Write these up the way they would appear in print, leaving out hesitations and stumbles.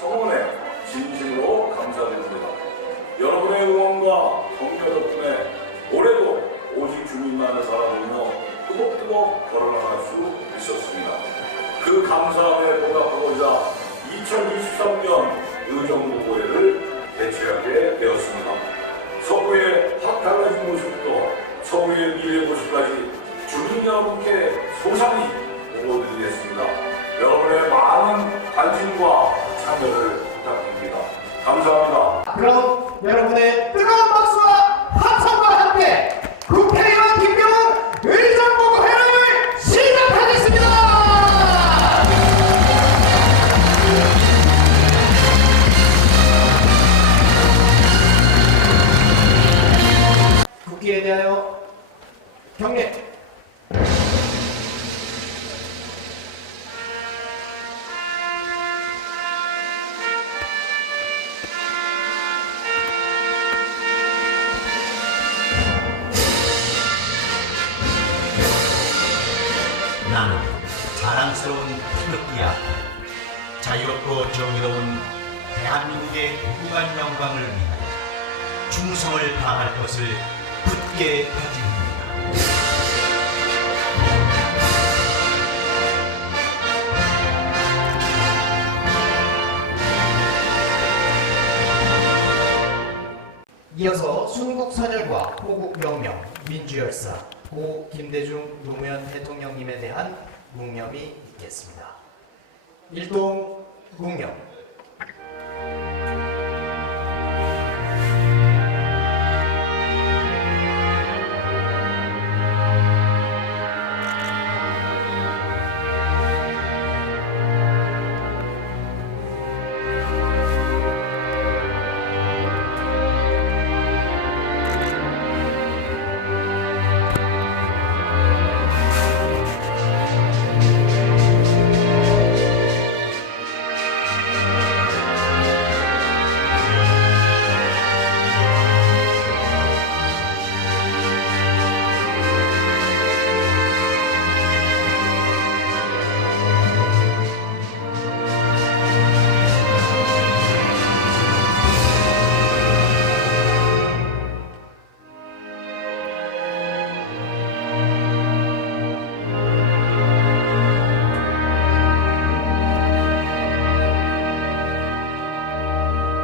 성원에 진심으로 감사드립니다. 여러분의 응원과 격려 덕분에 올해도 오직 주님만을 바라보며 뜨겁뜨겁 걸어나갈 수 있었습니다. 그 감사함에 보답하고자 2023년 의정부고회를 개최하게 되었습니다. 서구의 화달라진 모습부터 서구의 미래 모습까지 주민 여러분께 소상히 보고드리겠습니다. 여러분의 많은 관심과 참여를 부탁드립니다. 감사합니다. 그럼 여러분의 뜨거운 박수와 함성과 함께 국회의원 김병훈 의정부고회를 시작하겠습니다. 국기에 대하여 경례. 나는 자랑스러운 태극기야. 자유롭고 정의로운 대한민국의 무궁한 영광을 위하여 충성을 다할 것을 굳게 다짐합니다. 이어서 순국선열과 호국명명, 민주열사, 고 김대중 노무현 대통령님에 대한 묵념이 있겠습니다. 일동 묵념.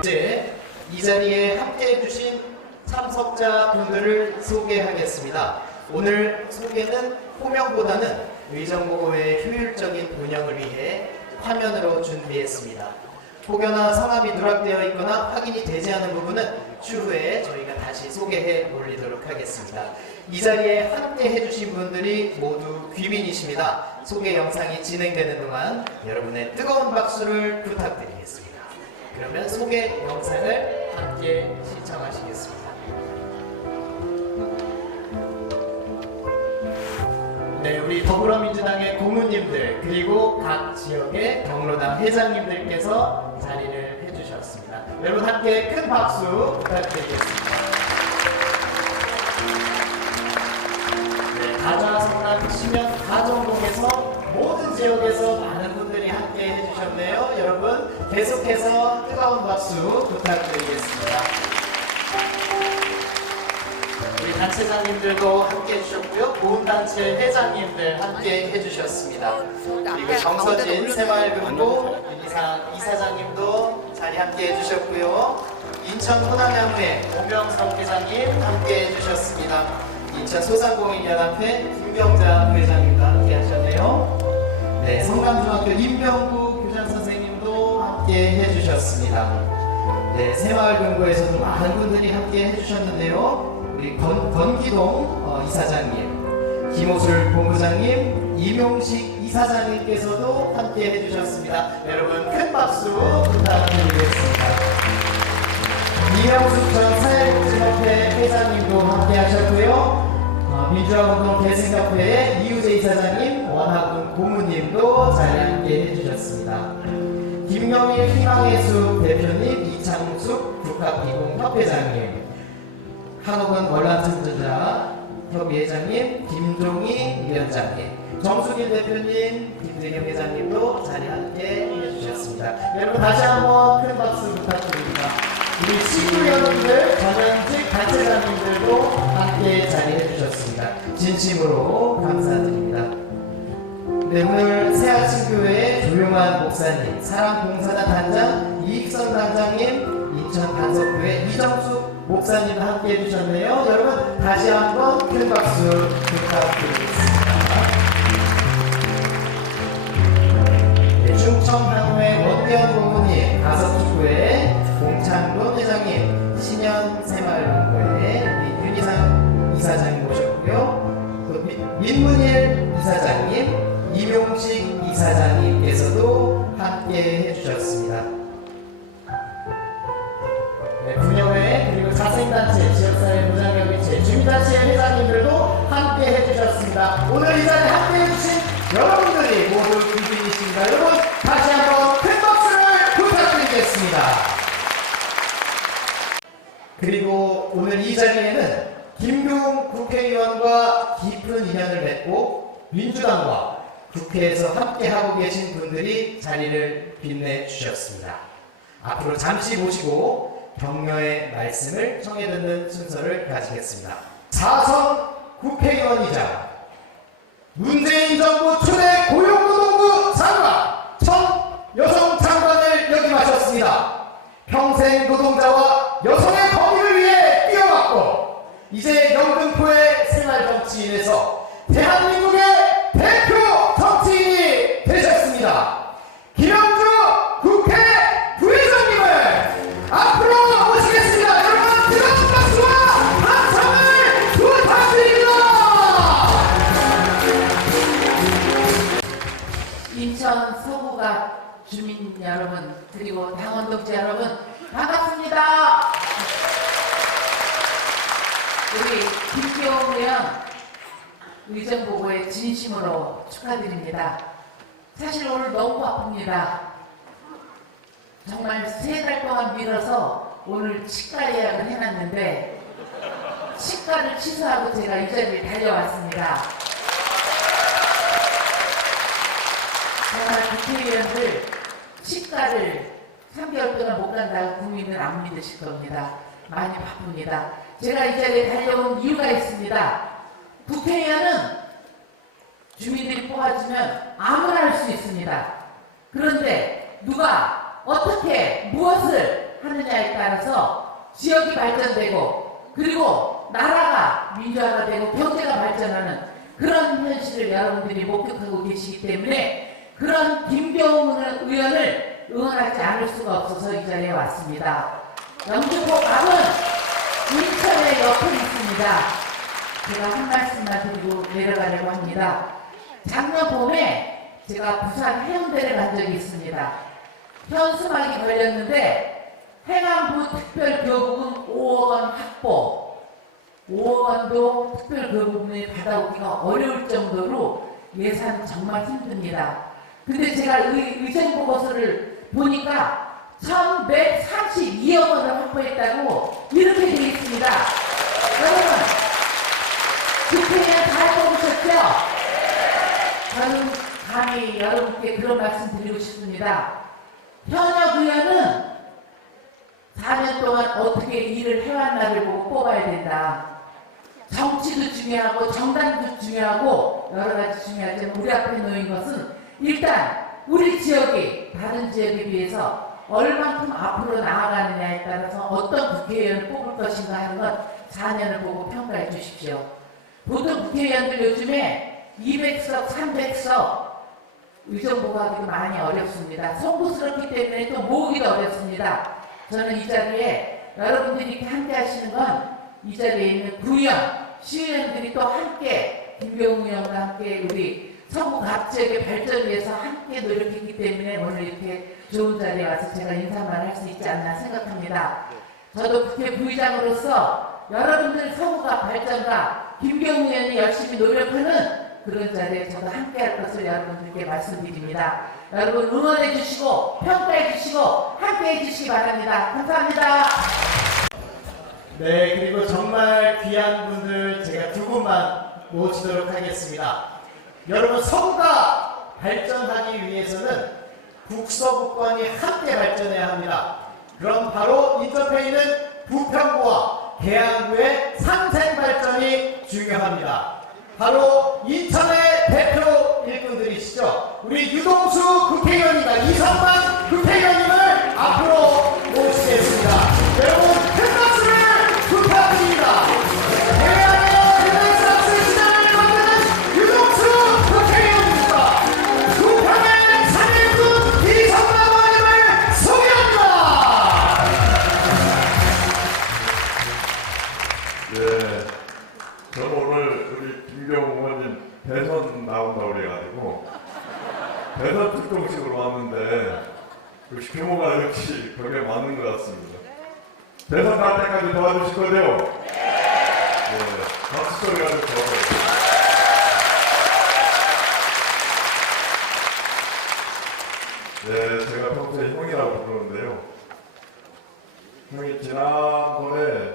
이제 이 자리에 함께 해주신 참석자분들을 소개하겠습니다. 오늘 소개는 호명보다는 의정부고회의 효율적인 운영을 위해 화면으로 준비했습니다. 혹여나 성함이 누락되어 있거나 확인이 되지 않은 부분은 추후에 저희가 다시 소개해 올리도록 하겠습니다. 이 자리에 함께 해주신 분들이 모두 귀빈이십니다. 소개 영상이 진행되는 동안 여러분의 뜨거운 박수를 부탁드리겠습니다. 그러면 소개 영상을 함께 시청하시겠습니다. 네, 우리 더불어민주당의 고문님들 그리고 각 지역의 경로당 회장님들께서 자리를 해주셨습니다. 여러분 함께 큰 박수 부탁드리겠습니다. 네, 가좌성남 시면 가정동에서 모든 지역에서 많은 분들이 함께 해주셨네요. 여러분 계속해서 뜨거운 박수 부탁드리겠습니다. 우리 단체장님들도 함께 해주셨고요. 보훈단체 회장님들 함께 해주셨습니다. 그리고 정서진 새마을금고 윤희상 이사장님도 자리 함께 해주셨고요. 인천 호남연회 오명석 회장님 함께 해주셨습니다. 인천 소상공인연합회 김병자 회장님도 함께 하셨네요. 네, 성남중학교 임병구 교장 선생님도 함께 해주셨습니다. 네, 새마을금고에서도 많은 분들이 함께 해주셨는데요. 우리 권기동 이사장님, 김호술 본부장님, 이명식 이사장님께서도 함께 해주셨습니다. 여러분 큰 박수 부탁드리겠습니다. 이명숙 전 사회복지협회 회장님도 함께 하셨고요. 민주화운동 대승협회의 이우재 이사장님, 원학군 고문님도 자리 함께 해주셨습니다. 김영일 희망의 숲 대표님, 이창숙 국학기공협회장님, 한옥은 월남전자 협의회장님, 김종희 위원장님, 정수길 대표님, 김대겸 회장님도 자리 함께 해주셨습니다. 여러분 다시 한번 큰 박수 부탁드립니다. 우리 친구 여러분들, 전현직 단체장님들도 함께 자리해 주셨습니다. 진심으로 감사드립니다. 네, 오늘 새아침교회 조용한 목사님, 사랑봉사단 단장 이익선 단장님, 인천 단석교회 이정숙 목사님도 함께 해주셨네요. 여러분 다시 한번 큰 박수 부탁드리겠습니다. 네, 충청항회 원대현 고모님, 가석주교회 공창론 회장님, 신현새마을본부회 윤희상 이사장님 모셨고요. 또 민문일 이사장님, 이명식 이사장님께서도 함께 해주셨습니다. 네, 분여회 그리고 자생단체, 지역사회 무장협의체, 주민단체 회장님들도 함께 해주셨습니다. 오늘 이 자리에 함께 해주신 여러분들이 모두 귀빈이십니다. 여러분 다시 한번 큰 박수를 부탁드리겠습니다. 그리고 오늘 이 자리에는 김교웅 국회의원과 깊은 인연을 맺고 민주당과 국회에서 함께하고 계신 분들이 자리를 빛내주셨습니다. 앞으로 잠시 모시고 격려의 말씀을 청해 듣는 순서를 가지겠습니다. 4선 국회의원이자 문재인 정부 초대 고용노동부 장관, 첫 여성 장관을 역임하셨습니다. 평생 노동자와 여성의 권익을 위해 뛰어왔고 이제 영등포의 생활정치인에서 대한민국의 대표 정치인이 되셨습니다. 김영주 국회 부회장님을 앞으로 모시겠습니다. 여러분 뜨거운 박수와 함성을 부탁드립니다. 인천 서구갑 주민 여러분 그리고 당원 동지 여러분 반갑습니다. 우리 김교웅 의원 의정보고에 진심으로 축하드립니다. 사실 오늘 너무 바쁩니다. 정말 3달 동안 미뤄서 오늘 치과 예약을 해놨는데 치과를 취소하고 제가 이 자리에 달려왔습니다. 정말 국회의원들 치과를 3개월 동안 못 간다고 국민은 안 믿으실 겁니다. 많이 바쁩니다. 제가 이 자리에 달려온 이유가 있습니다. 국회의원은 주민들이 뽑아주면 아무나 할 수 있습니다. 그런데 누가 어떻게 무엇을 하느냐에 따라서 지역이 발전되고 그리고 나라가 민주화가 되고 경제가 발전하는 그런 현실을 여러분들이 목격하고 계시기 때문에 그런 김교웅 의원을 응원하지 않을 수가 없어서 이 자리에 왔습니다. 영등포 갑은 인천의 옆에 있습니다. 제가 한 말씀만 드리고 내려가려고 합니다. 작년 봄에 제가 부산 해운대를 간 적이 있습니다. 현수막이 걸렸는데 행안부 특별교부금 5억 원 확보, 5억 원도 특별교부금을 받아오기가 어려울 정도로 예산 정말 힘듭니다. 근데 제가 의정보고서를 보니까 1132억 원을 확보했다고 이렇게 되어 있습니다. 여러분, 국회의원 잘 뽑으셨죠? 저는 감히 여러분께 그런 말씀 드리고 싶습니다. 현역 의원은 4년 동안 어떻게 일을 해왔나를 보고 뽑아야 된다. 정치도 중요하고 정당도 중요하고 여러 가지 중요하지만 우리 앞에 놓인 것은 일단 우리 지역이 다른 지역에 비해서 얼만큼 앞으로 나아가느냐에 따라서 어떤 국회의원을 뽑을 것인가 하는 것 4년을 보고 평가해 주십시오. 보통 국회의원들 요즘에 200석, 300석 의정보고하기도 많이 어렵습니다. 송구스럽기 때문에 또 모으기도 어렵습니다. 저는 이 자리에 여러분들이 이렇게 함께 하시는 건 이 자리에 있는 구의원, 시의원들이 또 함께 김교웅 의원과 함께 우리 서구 각 지역의 발전을 위해서 함께 노력했기 때문에 오늘 이렇게 좋은 자리에 와서 제가 인사만 할 수 있지 않나 생각합니다. 저도 국회 부의장으로서 여러분들 서구가 발전과 김교웅 의원이 열심히 노력하는 그런 자리에 저도 함께 할 것을 여러분들께 말씀드립니다. 여러분 응원해 주시고 평가해 주시고 함께 해 주시기 바랍니다. 감사합니다. 네, 그리고 정말 귀한 분들 제가 두 분 분만 모시도록 하겠습니다. 여러분, 서구가 발전하기 위해서는 북서구권이 함께 발전해야 합니다. 그럼 바로 인접해 있는 부평구와 계양구의 상생 발전이 중요합니다. 바로 인천의 대표 일꾼들이시죠. 우리 유동수 국회의원입니다. 이성만 국회의원님을 앞으로 모시겠습니다. 여러분, 큰 박수를 부탁드립니다. 계양의 르네상스 시장을 만드는 유동수 국회의원입니다. 부평의 산일꾼 이성만 의원님을 소개합니다. 예, 저는 오늘 우리 김경호 의원님 대선 나온다고 그래가지고 대선 특종식으로 왔는데 그 규모가 역시 거기에 맞는 것 같습니다. 대선 갈 때까지 도와주실 거죠? 예, 박수 소리가 좀 좋아요. 네, 제가 평소에 형이라고 부르는데요. 형이 지난번에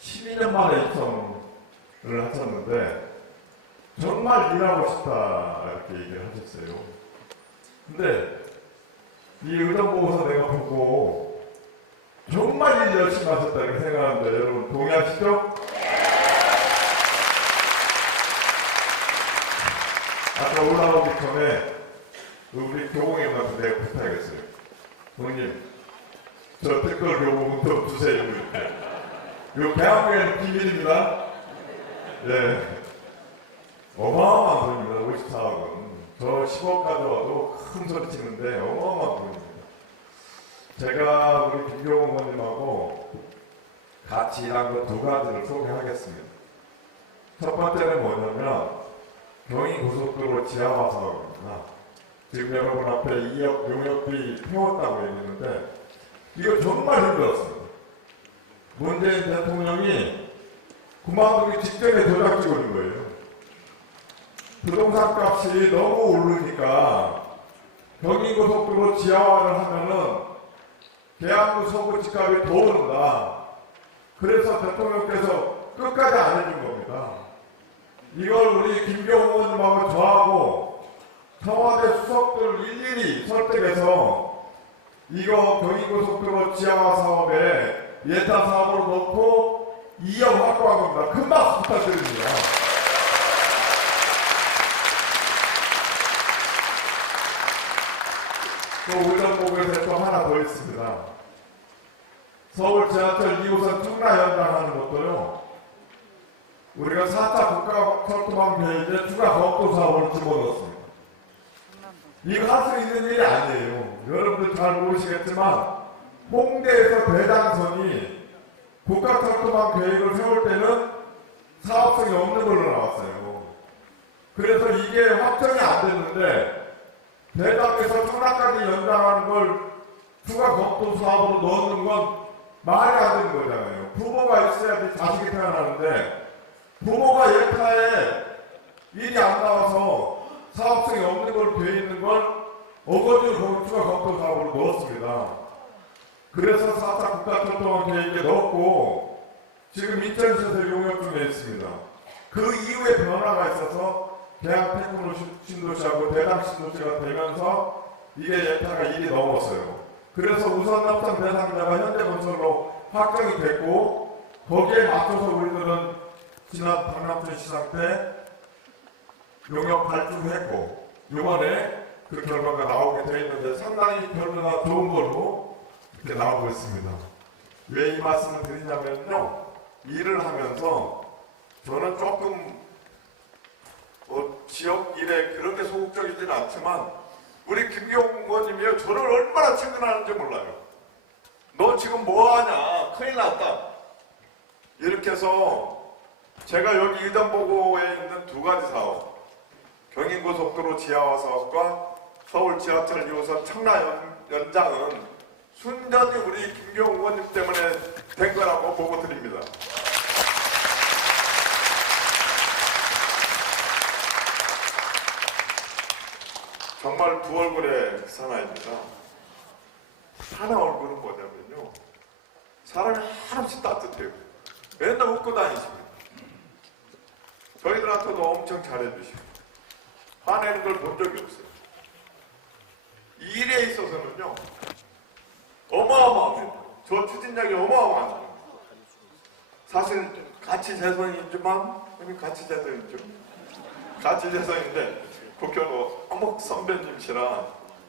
12년 만에 입성을 하셨는데 정말 일하고 싶다 이렇게 얘기를 하셨어요. 근데 이 의정보고서 내가 보고 정말 일 열심히 하셨다 이렇게 생각하는데 여러분 동의하시죠? 아까 올라오기 전에 우리 교공님한테 내가 부탁했어요. 교공님, 저 댓글 교공 좀 주세요. 이렇게. 요 계양구에는 비밀입니다. 예. 어마어마한 돈입니다. 54억은. 저 10억 가져와도 큰 소리 치는데 어마어마한 돈입니다. 제가 우리 김경호 의원님하고 같이 일한 거 두 가지를 소개하겠습니다. 첫 번째는 뭐냐면 경인고속도로 지하화 사업입니다. 지금 여러분 앞에 2억 용역비 태웠다고 얘기했는데 이거 정말 힘들었습니다. 문재인 대통령이 그만두기 직전에 도장 찍어준 거예요. 부동산 값이 너무 오르니까 경인고속도로 지하화를 하면은 계양구 서구 집값이 더 오른다. 그래서 대통령께서 끝까지 안 해준 겁니다. 이걸 우리 김경호 의원님하고 저하고 청와대 수석들 일일이 설득해서 이거 경인고속도로 지하화 사업에 예타 사업으로 넣고 2억 확보한 겁니다. 큰 박수 부탁드립니다. 또 의정부에서 또 하나 더 있습니다. 서울 지하철 2호선 청라 연장하는 것도요. 우리가 4차 국가 철도망 계획에 추가 검토 사업을 집어넣었습니다. 이거 할 수 있는 일이 아니에요. 여러분들 잘 모르시겠지만 홍대에서 대장선이 국가철도망 계획을 세울 때는 사업성이 없는 걸로 나왔어요. 그래서 이게 확정이 안 됐는데 대장에서 청라까지 연장하는 걸 추가 검토 사업으로 넣는 건 말이 안 되는 거잖아요. 부모가 있어야지 자식이 태어나는데 부모가 예타에 일이 안 나와서 사업성이 없는 걸로 되어 있는 걸 어거지로 추가 검토 사업으로 넣었습니다. 그래서 4차 국가철도망 계획에 넣었고 지금 인천시에서 용역 중에 있습니다. 그 이후에 변화가 있어서 계양 테크노 신도시하고 대장 신도시가 되면서 이게 예타가 1이 넘었어요. 그래서 우선 협상 대상자가 현대건설로 확정이 됐고 거기에 맞춰서 우리들은 지난 박남춘 시장 때 용역 발주했고 이번에 그 결과가 나오게 되어 있는데 상당히 결과가 좋은 걸로 이렇게 나오고 있습니다. 왜 이 말씀을 드리냐면요. 일을 하면서 저는 조금 지역 일에 그렇게 소극적이지는 않지만 우리 김경호 의원님이요. 저를 얼마나 친근하는지 몰라요. 너 지금 뭐하냐. 큰일 났다. 이렇게 해서 제가 여기 의정보고에 있는 두 가지 사업 경인고속도로 지하화 사업과 서울 지하철 2호선 청라 연장은 순전히 우리 김경호 의원님 때문에 된 거라고 보고 드립니다. 정말 두 얼굴의 사나이입니다. 하나 얼굴은 뭐냐면요. 사람이 한없이 따뜻해요. 맨날 웃고 다니십니다. 저희들한테도 엄청 잘해주시고 화내는 걸 본 적이 없어요. 이 일에 있어서는요 어마어마합니다. 저 추진력이 어마어마하죠. 사실 같이 재선이지만 같이 재선이죠. 같이 재선인데 국회의원 어묵 선배님이시라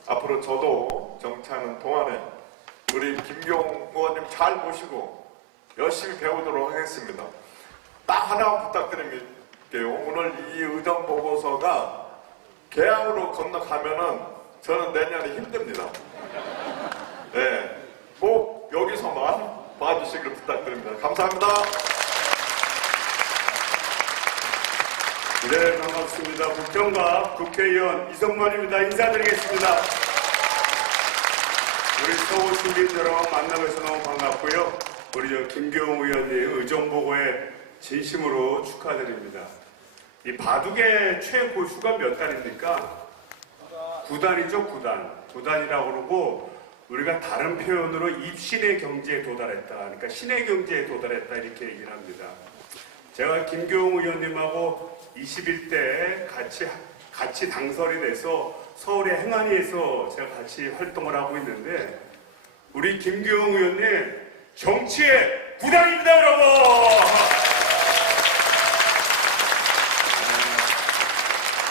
앞으로 저도 정치하는 동안에 우리 김경 의원님 잘 모시고 열심히 배우도록 하겠습니다. 딱 하나 부탁드릴게요. 오늘 이 의정 보고서가 개항으로 건너가면은 저는 내년에 힘듭니다. 네, 꼭 여기서만 봐주시길 부탁드립니다. 감사합니다. 네, 반갑습니다. 국정과 국회의원 이성만입니다. 인사드리겠습니다. 우리 서울 시민 여러분 만나뵈서 너무 반갑고요. 우리 김경우 의원님 의정보고에 진심으로 축하드립니다. 이 바둑의 최고수가 몇 단입니까? 9단이죠, 9단. 9단이라고 그러고 우리가 다른 표현으로 입신의 경지에 도달했다. 그러니까 신의 경지에 도달했다 이렇게 얘기를 합니다. 제가 김경우 의원님하고 21대 같이 당선이 돼서 서울의 행안위에서 제가 같이 활동을 하고 있는데 우리 김경우 의원님 정치의 9단입니다, 여러분!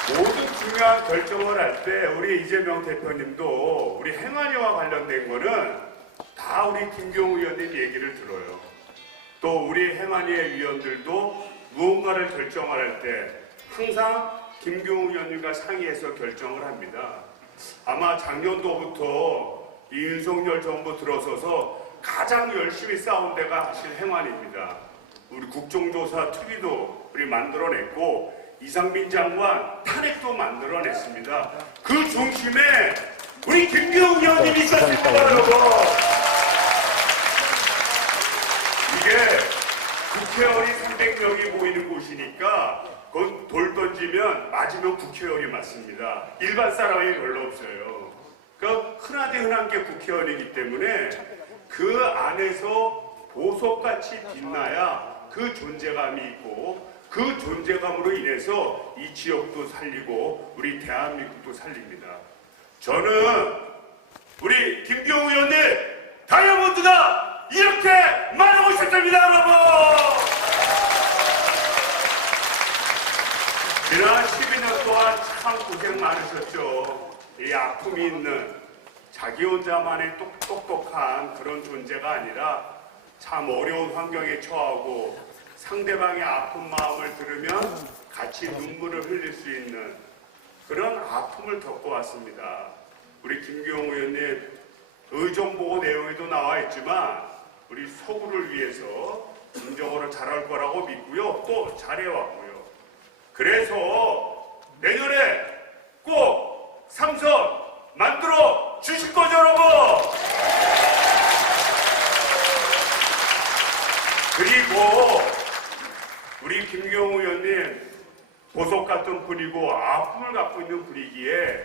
모든 중요한 결정을 할 때 우리 이재명 대표님도 우리 행안위와 관련된 거는 다 우리 김경우 의원님 얘기를 들어요. 또 우리 행안위의 위원들도 무언가를 결정을 할 때 항상 김경우 의원님과 상의해서 결정을 합니다. 아마 작년도부터 이 윤석열 정부 들어서서 가장 열심히 싸운 데가 사실 행안위입니다. 우리 국정조사 특위도 우리 만들어냈고 이상민 장관 탄핵도 만들어냈습니다. 그 중심에 우리 김경우 의원님이 있었습니다, 여러분. 이게 국회의원이 300명이 모이는 곳이니까 그건 돌 던지면 맞으면 국회의원이 맞습니다. 일반 사람이 별로 없어요. 그러니까 흔하디 흔한 게 국회의원이기 때문에 그 안에서 보석같이 빛나야 그 존재감이 있고 그 존재감으로 인해서 이 지역도 살리고 우리 대한민국도 살립니다. 저는 우리 김경우 의원님 다이아몬드다 이렇게 말하고 싶습니다, 여러분. 지난 12년 동안 참 고생 많으셨죠. 이 아픔이 있는 자기 혼자만의 똑똑한 그런 존재가 아니라 참 어려운 환경에 처하고 상대방의 아픈 마음을 들으면 같이 눈물을 흘릴 수 있는 그런 아픔을 겪어왔습니다. 우리 김경우 의원님 의정보고 내용에도 나와 있지만 우리 서구를 위해서 긍정으로 잘할 거라고 믿고요. 또 잘해왔고요. 그래서 내년에 꼭 3선 만들어 주실 거죠, 여러분? 그리고 우리 김경우 의원님 보석 같은 분이고 아픔을 갖고 있는 분이기에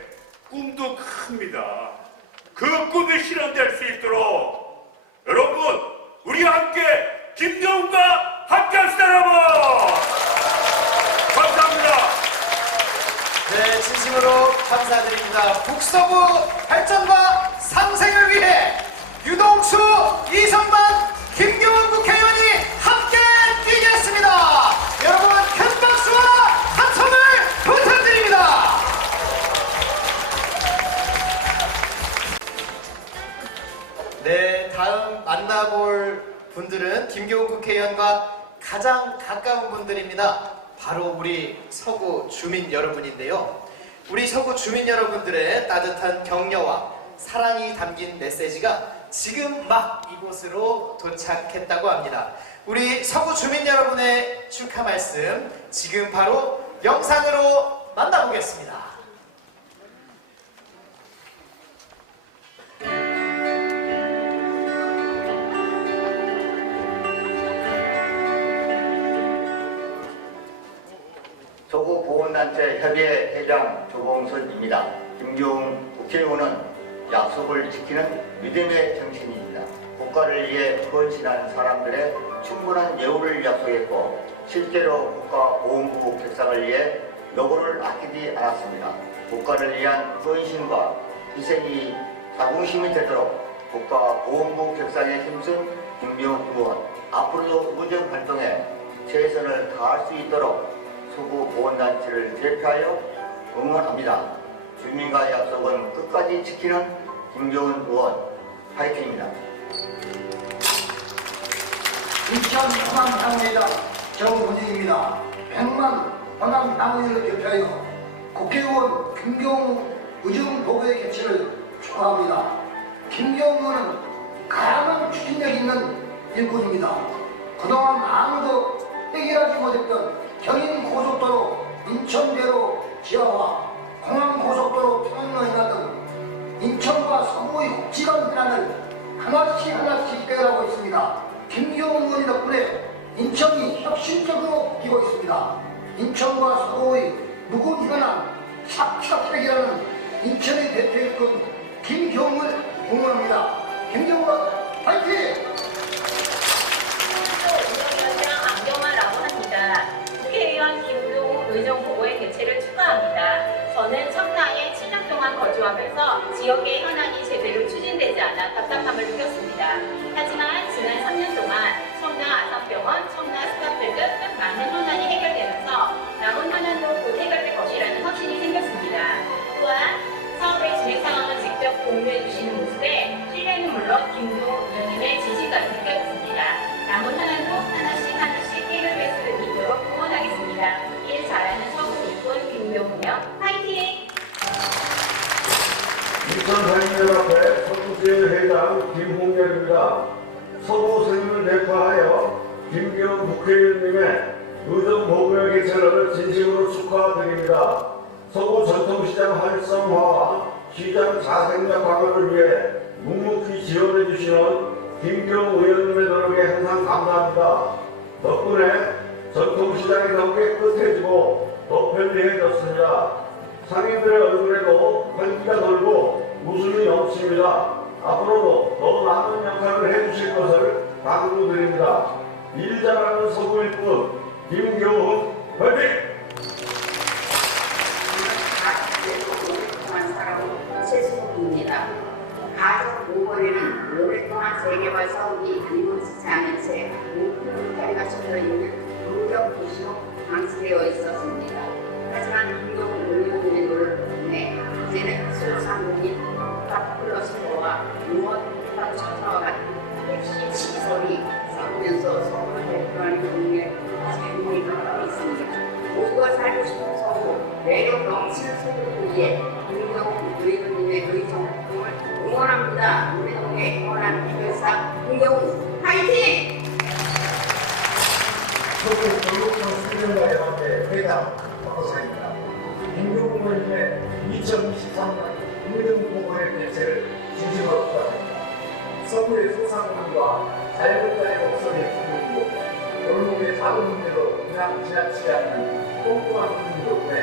꿈도 큽니다. 그 꿈이 실현될 수 있도록 여러분 우리와 함께 김경우가 함께 합시다, 여러분. 감사합니다. 네, 진심으로 감사드립니다. 북서부 발전과 상생을 위해 유동수, 이성만, 김경훈 국회의원이 함께 뛰겠습니다. 여러분 큰 박수와 함성을 부탁드립니다. 네, 다음 만나볼 분들은 김경훈 국회의원과 가장 가까운 분들입니다. 바로 우리 서구 주민 여러분인데요. 우리 서구 주민 여러분들의 따뜻한 격려와 사랑이 담긴 메시지가 지금 막 이곳으로 도착했다고 합니다. 우리 서구 주민 여러분의 축하 말씀 지금 바로 영상으로 만나보겠습니다. 서구 보건단체 협의회 회장 조봉선입니다. 김경훈 국회의원은 약속을 지키는 믿음의 정신입니다. 국가를 위해 헌신한 사람들의 충분한 예우를 약속했고 실제로 국가보훈부 격상을 위해 노고를 아끼지 않았습니다. 국가를 위한 헌신과 희생이 자긍심이 되도록 국가보훈부 격상에 힘쓴 김병훈 의원, 앞으로도 무적 활동에 최선을 다할 수 있도록 서구 보훈단체를 대표하여 응원합니다. 주민과의 약속은 끝까지 지키는 김병훈 의원, 파이팅입니다. 인천 호남당의장 정훈익입니다. 100만 호남당의를 대표하여 국회의원 김경우 의정보고의 개최를 축하합니다. 김경우는 가장 추진력 있는 인물입니다. 그동안 아무도 해결하지 못했던 경인고속도로 인천대로 지하와 공항고속도로 평안로이나 등 인천과 서구의 국지간 plan을 하나씩 해결하고 있습니다. 김경우 의원 덕분에 인천이 혁신적으로 바뀌고 있습니다. 인천과 서구의 무궁무진한 착착 해결하는 인천의 대표였던 김경우를 응원합니다. 김경우 화이팅! 안경화라고 합니다. 국회의원 김경우 의정보고의 개최를 축하합니다. 저는 청라에 7년 동안 거주하면서 지역의 현안이 제대로 추진되지 않아 답답함을 느꼈습니다. 하지만 지난 3년 동안 청라 아산병원, 청라 스타필드 등 많은 현안이 해결되면서 남은 현안도 곧 해결될 것이라는 확신이 생겼습니다. 또한 사업의 진행 상황을 직접 공유해 주시는 모습에 신뢰는 물론 김경우 의원님의 진심까지 느껴졌습니다. 남은 현안도 하나씩 해결될 수 있도록 응원하겠습니다. 일 잘하는 서구 일꾼 김경우 의원 파이팅! 인천상인연합회 서구제회장 김홍렬입니다. 서구 생민을 대표하여 김기현 국회의원님의 의정보고의 개최를 진심으로 축하드립니다. 서구 전통시장 활성화와 시장 자생력 강화를 위해 묵묵히 지원해 주시는 김기현 의원님의 노력에 항상 감사합니다. 덕분에 전통시장이 더 깨끗해지고 더 편리해졌습니다. 상인들의 얼굴에도 활기가 돌고 웃음이 넘칩니다. 앞으로도 더 많은 역할을 해주실 것을 당부드립니다. 일 잘하는 서구 일꾼 김경훈 화이팅! 최수입니다. 가족 모벌에는 오랫동안 재개발 사업이 이루어지지 않은 채 목표물자리가 쏟아있는 무력 도시로 방치되어 있었습니다. 하지만 김경훈 의원님의 노력 덕분에 이제는 소상공인 탑플러스와 농업 현천사와 같은 핵심 시설이 생기면서 서구를 대표하는 동네 재무를 하고 있습니다. 모두가 살고 싶은 서구, 매력 넘치는 서구를 위해 김경훈 의원님의 의정활동을 응원합니다. 우리 동네 영원한 해결사 김경훈 화이팅! 서구 교육청 수련과연합회 회장 박호사입니다. 김경우 의원님의 2023년 의정보고의 개최를 진심으로 축하합니다. 서구의 소상공인과 자영업자의 목소리를 듣고 골목의 작은 문제로 그냥 지나치지 않는 꼼꼼한 분들 덕분에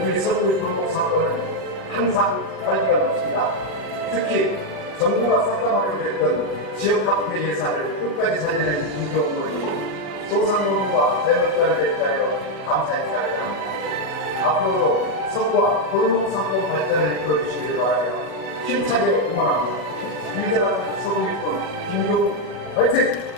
우리 서구의 골목 사건은 항상 활기가 넘칩니다. 특히 정부가 삭감하기로 했던 지역화폐 예산을 끝까지 살리는 김경우 의원이 소상공인과 자영업자를 대표하여 감사 인사를 합니다. 앞으로도 서구와 골목 상권 발전을 이끌어주시길 바라며 힘차게 응원합니다. 위대한 서구 일꾼 김경우 화이팅!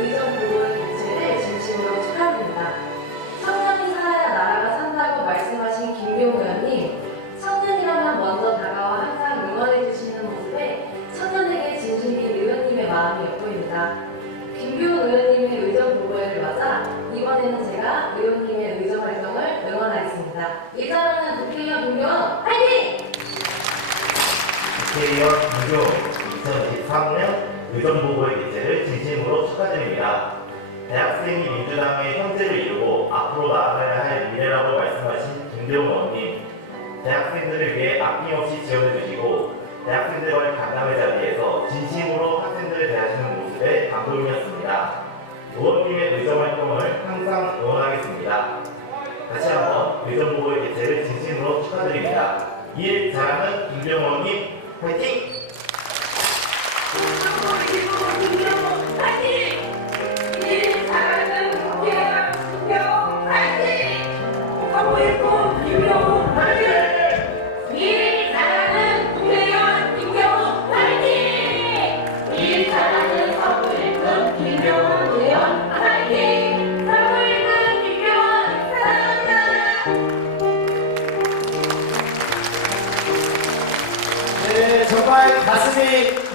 의정보고의 개최를 진심으로 축하드립니다. 청년이 살아야 나라가 산다고 말씀하신 김경우 의원님, 청년이라면 먼저 다가와 항상 응원해주시는 모습에 청년에게 진심인 의원님의 마음이 엿보입니다. 김경우 의원님의 의정보고회를 맞아 이번에는 제가 의원님의 의정활동을 응원하겠습니다. 일 잘하는 국회의원 김경우 화이팅! 국회의원 김경우 2023년 의정보고의 개최를 진심으로 축하드립니다. 대학생이 민주당의 형제를 이루고 앞으로 나아가야 할 미래라고 말씀하신 김대웅 의원님, 대학생들을 위해 아낌없이 지원해주시고 대학생들과의 간담회 자리에서 진심으로 학생들을 대하시는 모습에 감동이었습니다. 의원님의 의정활동을 항상 응원하겠습니다. 다시 한번 의정보고의 개최를 진심으로 축하드립니다. 일 잘하는 김대웅 의원님 화이팅! 김경호 파이팅! 일 잘하는 김경호 파이팅! 서구의 꿈 김경호 파이팅! 일 잘하는 국회의원 김경호 파이팅! 일 잘하는 서구의 꿈 김경호 의원 파이팅! 서구의 꿈 김경호 사랑합니다! 네, 정말 가슴이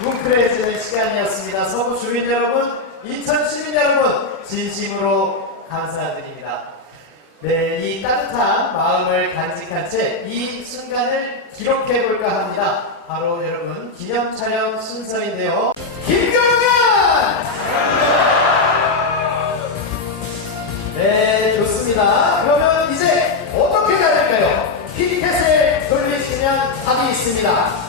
뭉클해지는 시간이었습니다. 서구 주민 여러분, 인천 시민 여러분, 진심으로 감사드립니다. 네, 이 따뜻한 마음을 간직한 채 이 순간을 기록해 볼까 합니다. 바로 여러분 기념 촬영 순서인데요. 김경현! 네, 좋습니다. 그러면 이제 어떻게 해야 될까요? 피켓을 돌리시면 답이 있습니다.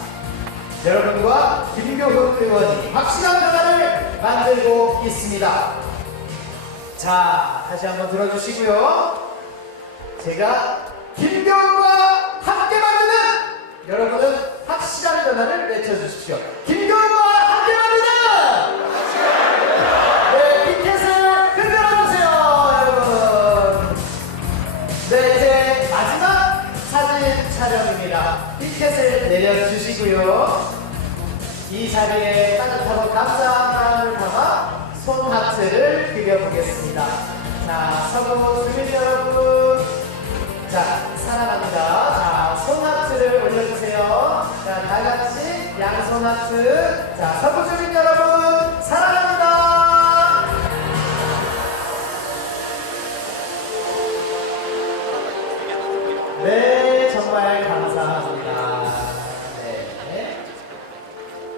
여러분과 김경훈 의원이 확실한 변화를 만들고 있습니다. 자, 다시 한번 들어주시고요. 제가 김경훈과 함께 만드는, 여러분은 확실한 변화를 외쳐주십시오. 김경훈과 함께 만드는! 네, 피켓을 흔들어주세요, 여러분. 네, 이제 마지막 사진 촬영입니다. 피켓을 내려주시고요. 이 자리에 따뜻하고 감사한 마음을 담아 손 하트를 그려보겠습니다. 자, 서구 주민 여러분, 자, 사랑합니다. 자, 손 하트를 올려주세요. 자, 다 같이 양손 하트. 자, 서구 주민 여러분, 사랑합니다. 네, 정말 감사합니다. 네.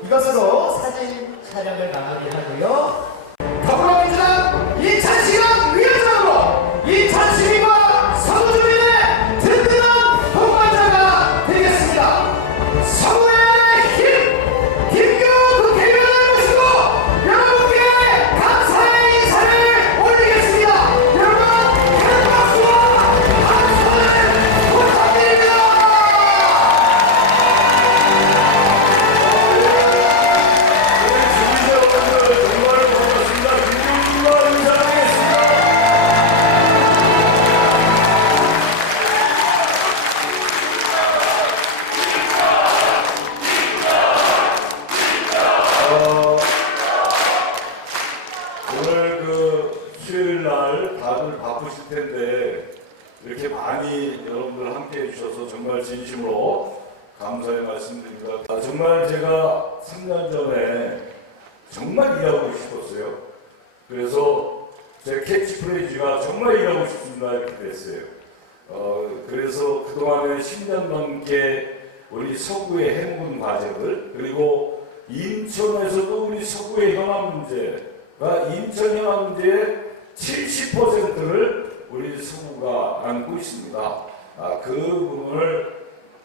이것으로 사진 촬영을 마무리하고요. 더불어민주당 인천시당 위원장으로 인천시민과 서구주민의 든든한 동반자가 되겠습니다. 서구의 힘, 김경호 국회의원을 모시고 여러분께 감사의 인사를 올리겠습니다. 여러분, 큰 박수와 감사를 부탁드립니다. 오늘 그 수요일 날 다들 바쁘실 텐데 이렇게 많이 여러분들 함께 해주셔서 정말 진심으로 감사의 말씀드립니다. 정말 제가 3년 전에 정말 일하고 싶었어요. 그래서 제 캐치프레이즈가 정말 일하고 싶습니다 이렇게 됐어요. 그래서 그동안에 10년 넘게 우리 서구의 해묵은 과제들, 그리고 인천에서도 우리 서구의 현안 문제가, 인천 현안 문제의 70%를 우리 서구가 안고 있습니다. 그 부분을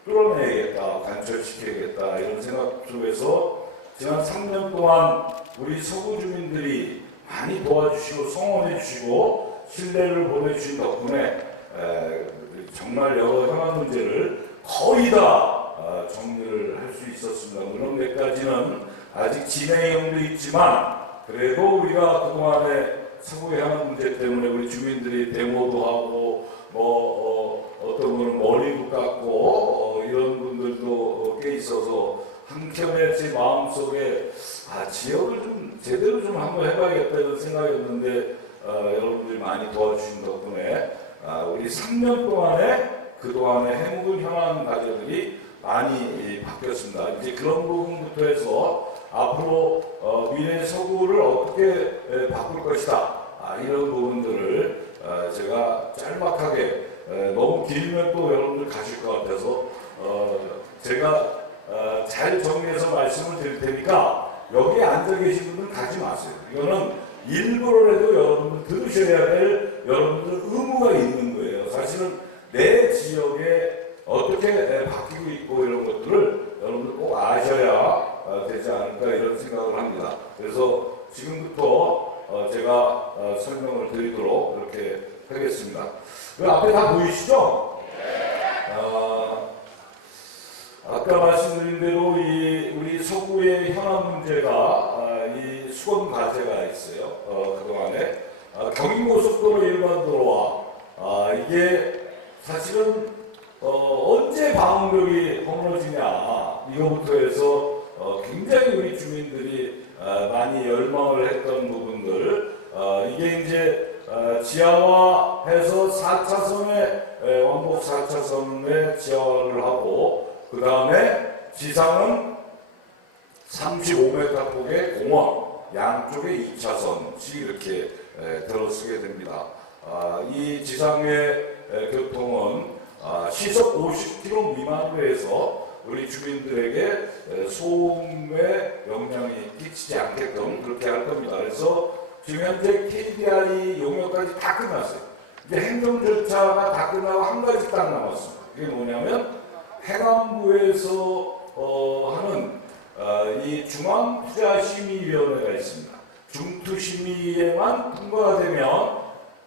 뚫어내야겠다, 관철시켜야겠다 이런 생각 속에서 지난 3년 동안 우리 서구 주민들이 많이 도와주시고 성원해 주시고 신뢰를 보내주신 덕분에 정말 여러 현안 문제를 거의 다 정리를 할 수 있었습니다. 물론 몇 가지는 아직 진행형도 있지만 그래도 우리가 그동안에 서구의 현안 문제 때문에 우리 주민들이 데모도 하고 어떤 분은 머리도 깎고 이런 분들도 꽤 있어서 한켠에 제 마음속에 지역을 좀 제대로 좀 한번 해봐야겠다 이런 생각이었는데 여러분들이 많이 도와주신 덕분에 우리 3년 동안에 그동안의 해묵은 현안 과제들이 많이 바뀌었습니다. 이제 그런 부분부터 해서 앞으로 미래 서구를 어떻게 바꿀 것이다 이런 부분들을 제가 짤막하게 너무 길면 또 여러분들 가실 것 같아서 제가 잘 정리해서 말씀을 드릴 테니까 여기에 앉아 계신 분들은 가지 마세요. 이거는 일부러라도 여러분들 들으셔야 될 여러분들 의무가 있는 거예요. 사실은 내 지역에 어떻게 바뀌고 있고 이런 것들을 여러분들 꼭 아셔야 되지 않을까 이런 생각을 합니다. 그래서 지금부터 제가 설명을 드리도록 그렇게 하겠습니다. 그 앞에 다 보이시죠? 아까 말씀드린 대로 우리 서구의 우리의 현안 문제가 이 수건 과제가 있어요. 그동안에 경인고속도로 일반도로와 이게 사실은 언제 방음벽이 허물어지냐 이거부터 해서 굉장히 우리 주민들이 많이 열망을 했던 부분들 이게 이제 지하화해서 4차선에 왕복 4차선에 지하화를 하고 그 다음에 지상은 35m 폭의 공원 양쪽에 2차선씩 이렇게 들어서게 됩니다. 이 지상의 교통은 시속 50km 미만으로 해서 우리 주민들에게 소음의 영향이 끼치지 않게끔 그렇게 할 겁니다. 그래서 지금 현재 KDR이 용역까지 다 끝났어요. 이제 행정 절차가 다 끝나고 한 가지 딱 남았습니다. 이게 뭐냐면 행안부에서 하는 이 중앙투자심의위원회가 있습니다. 중투심의에만 통과가 되면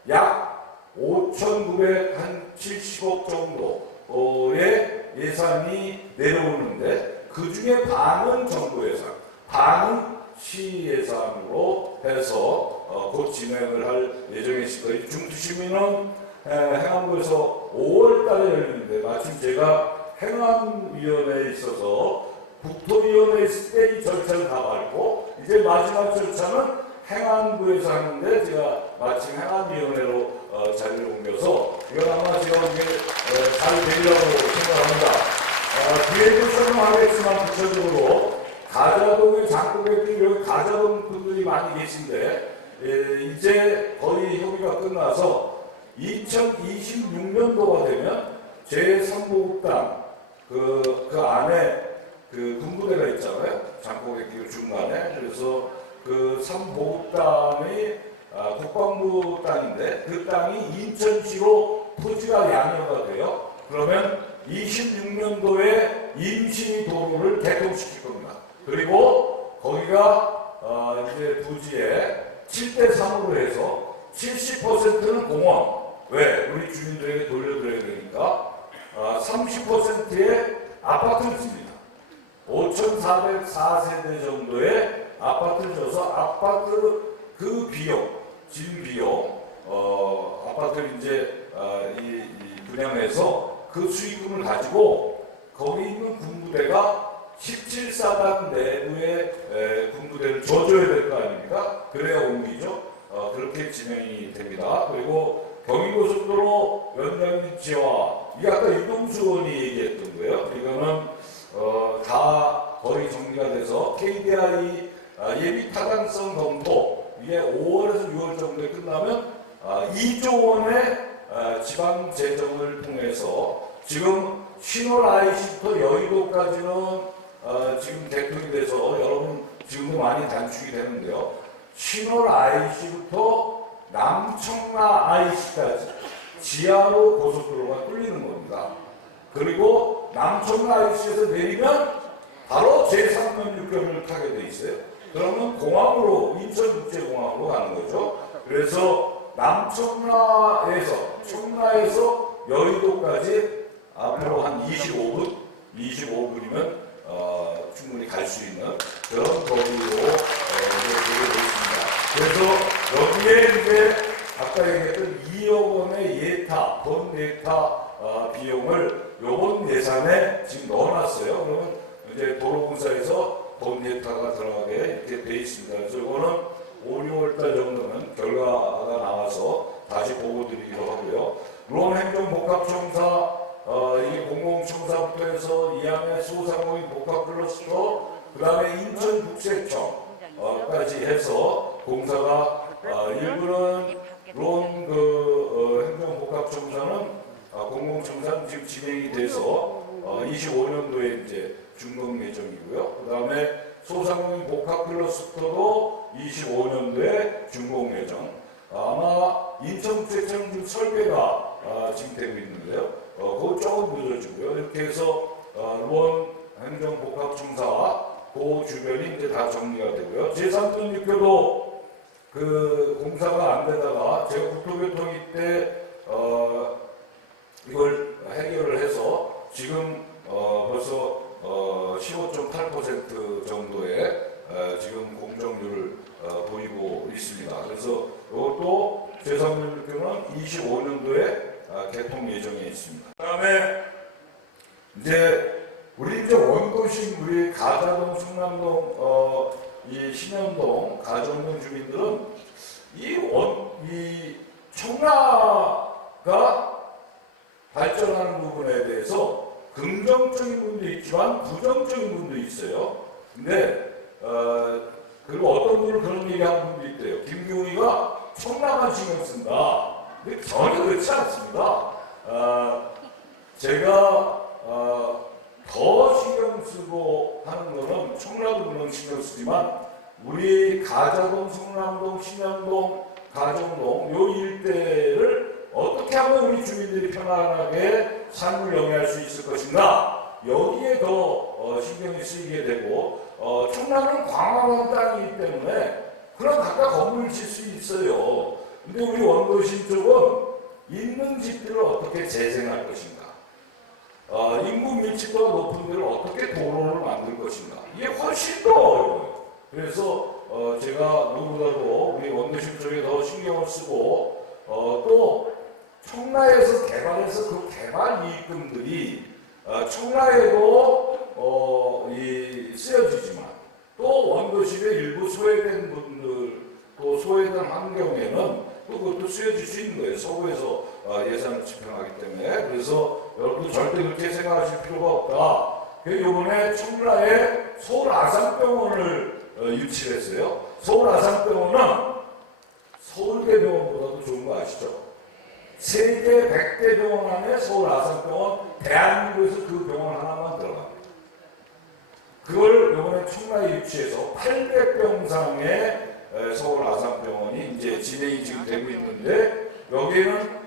약 5,970억 정도의 예산이 내려오는데 그 중에 반은 정부 예산, 반은 시 예산으로 해서 곧 진행을 할 예정에 있습니다. 중투심의는 행안부에서 5월달에 열리는데 마침 제가 행안위원회에 있어서 국토위원회에 있을 때 이 절차를 다 밟고 이제 마지막 절차는 행안부에서 하는데 제가 마침 행안위원회로 자리를 옮겨서 이건 아마 제가 이게 잘 되리라고 생각합니다. 뒤에도 설명하겠지만 구체적으로 가자동의 장고객들이 여기 가자동 분들이 많이 계신데 이제 거의 협의가 끝나서 2026년도가 되면 제3보급당 그 안에 그 군부대가 있잖아요. 장고객길 중간에. 그래서 그 3보급당이 국방부 땅인데 그 땅이 인천시로 토지가 양여가 돼요. 그러면 26년도에 임시 도로를 개통시킬 겁니다. 그리고 거기가 이제 부지에 7대3으로 해서 70%는 공원, 왜? 우리 주민들에게 돌려드려야 되니까 30%의 아파트를 줍니다. 5,404세대 정도의 아파트를 줘서 아파트 그 비용, 진 비용, 아파트를 이제 이 분양해서 그 수익금을 가지고 거기 있는 군부대가 17사단 내부의 군부대를 줘줘야 될 거 아닙니까? 그래야 옮기죠. 그렇게 진행이 됩니다. 그리고 경인고속도로 연장민 지하, 이게 아까 유동수 의원이 얘기했던 거예요. 이거는 다 거의 정리가 돼서 KDI 예비 타당성 검토, 이게 5월에서 6월 정도에 끝나면 2조 원의 지방 재정을 통해서 지금 신월 IC부터 여의도까지는 지금 개통이 돼서 여러분 지금도 많이 단축이 되는데요. 신월 IC부터 남청라 IC까지 지하로 고속도로가 뚫리는 겁니다. 그리고 남청라 IC에서 내리면 바로 제3면육교를 타게 돼 있어요. 그러면 공항으로 인천국제공항으로 가는 거죠. 그래서 남청라에서 청라에서 여의도까지 앞으로 한 25분이면 충분히 갈 수 있는 그런 거리로 되게 있습니다. 그래서 여기에 이제 아까 얘기했던 2억 원의 예타, 본 예타 비용을 요번 예산에 지금 넣어놨어요. 그러면 이제 도로공사에서 본 예타가 들어가게 이렇게 돼 있습니다. 그래서 이거는 5, 6월 달 정도는 결과가 나와서 다시 보고 드리기로 하고요. 물론 행정복합청사 이게 공공청사부터 해서 이항의 소상공인 복합클러스터, 그 다음에 인천국세청까지 해서 공사가 일부는 물론 그 행정복합청사는 공공청사는 지금 진행이 돼서 25년도에 이제 준공 예정이고요. 그 다음에 소상공인 복합클러스터도 25년도에 준공 예정. 아마 인천국세청 지금 설계가 지금 되고 있는데요. 그거 조금 늦어지고요. 이렇게 해서 루원 행정복합청사와 그 주변이 이제 다 정리가 되고요. 제3면육교도 그 공사가 안 되다가 제가 국토교통위 때 이걸 해결을 해서 지금 벌써 15.8% 정도의 지금 공정률을 보이고 있습니다. 그래서 이것도 제3연립교는 25년도에 개통 예정에 있습니다. 그다음에 이제 우리 이제 원도심 우리 가자동, 성남동, 이 신현동, 가정동 주민들은 이 청라가 발전하는 부분에 대해서 긍정적인 분도 있지만 부정적인 분도 있어요. 근데 그리고 어떤 분은 그런 얘기하는 분도 있대요. 김경희가 청라만 신경 쓴다. 근데 전혀 그렇지 않습니다. 제가 더 신경 쓰고 하는 거는 청라도 물론 신경 쓰지만 우리 가자동, 성남동, 신현동, 가정동 요 일대를 어떻게 하면 우리 주민들이 편안하게 삶을 영위할 수 있을 것인가 여기에 더 신경이 쓰이게 되고 청라는 광활한 땅이기 때문에 그런 각각 건물을 질 수 있어요. 근데 우리 원도심 쪽은 있는 집들을 어떻게 재생할 것인가 인구 밀집도가 높은 데를 어떻게 도로를 만들 것인가 이게 훨씬 더 어려워요. 그래서 제가 누구보다도 우리 원도심 쪽에 더 신경을 쓰고 또 청라에서 개발해서 그 개발 이익금들이 청라에도 쓰여지지만 또 원도심의 일부 소외된 분들 또 소외된 환경에는 또 그것도 쓰여질 수 있는 거예요. 서구에서 예산을 집행하기 때문에. 그래서 여러분도 절대 그렇게 생각하실 필요가 없다. 그래서 이번에 청라에 서울 아산병원을 유치했어요. 서울 아산병원은 서울대병원보다도 좋은 거 아시죠? 세계 100대 병원 안에 서울 아산병원, 대한민국에서 그 병원 하나만 들어갑니다. 그걸 이번에 청라에 유치해서 800병상의 서울 아산병원이 이제 진행이 지금 되고 있는데 여기에는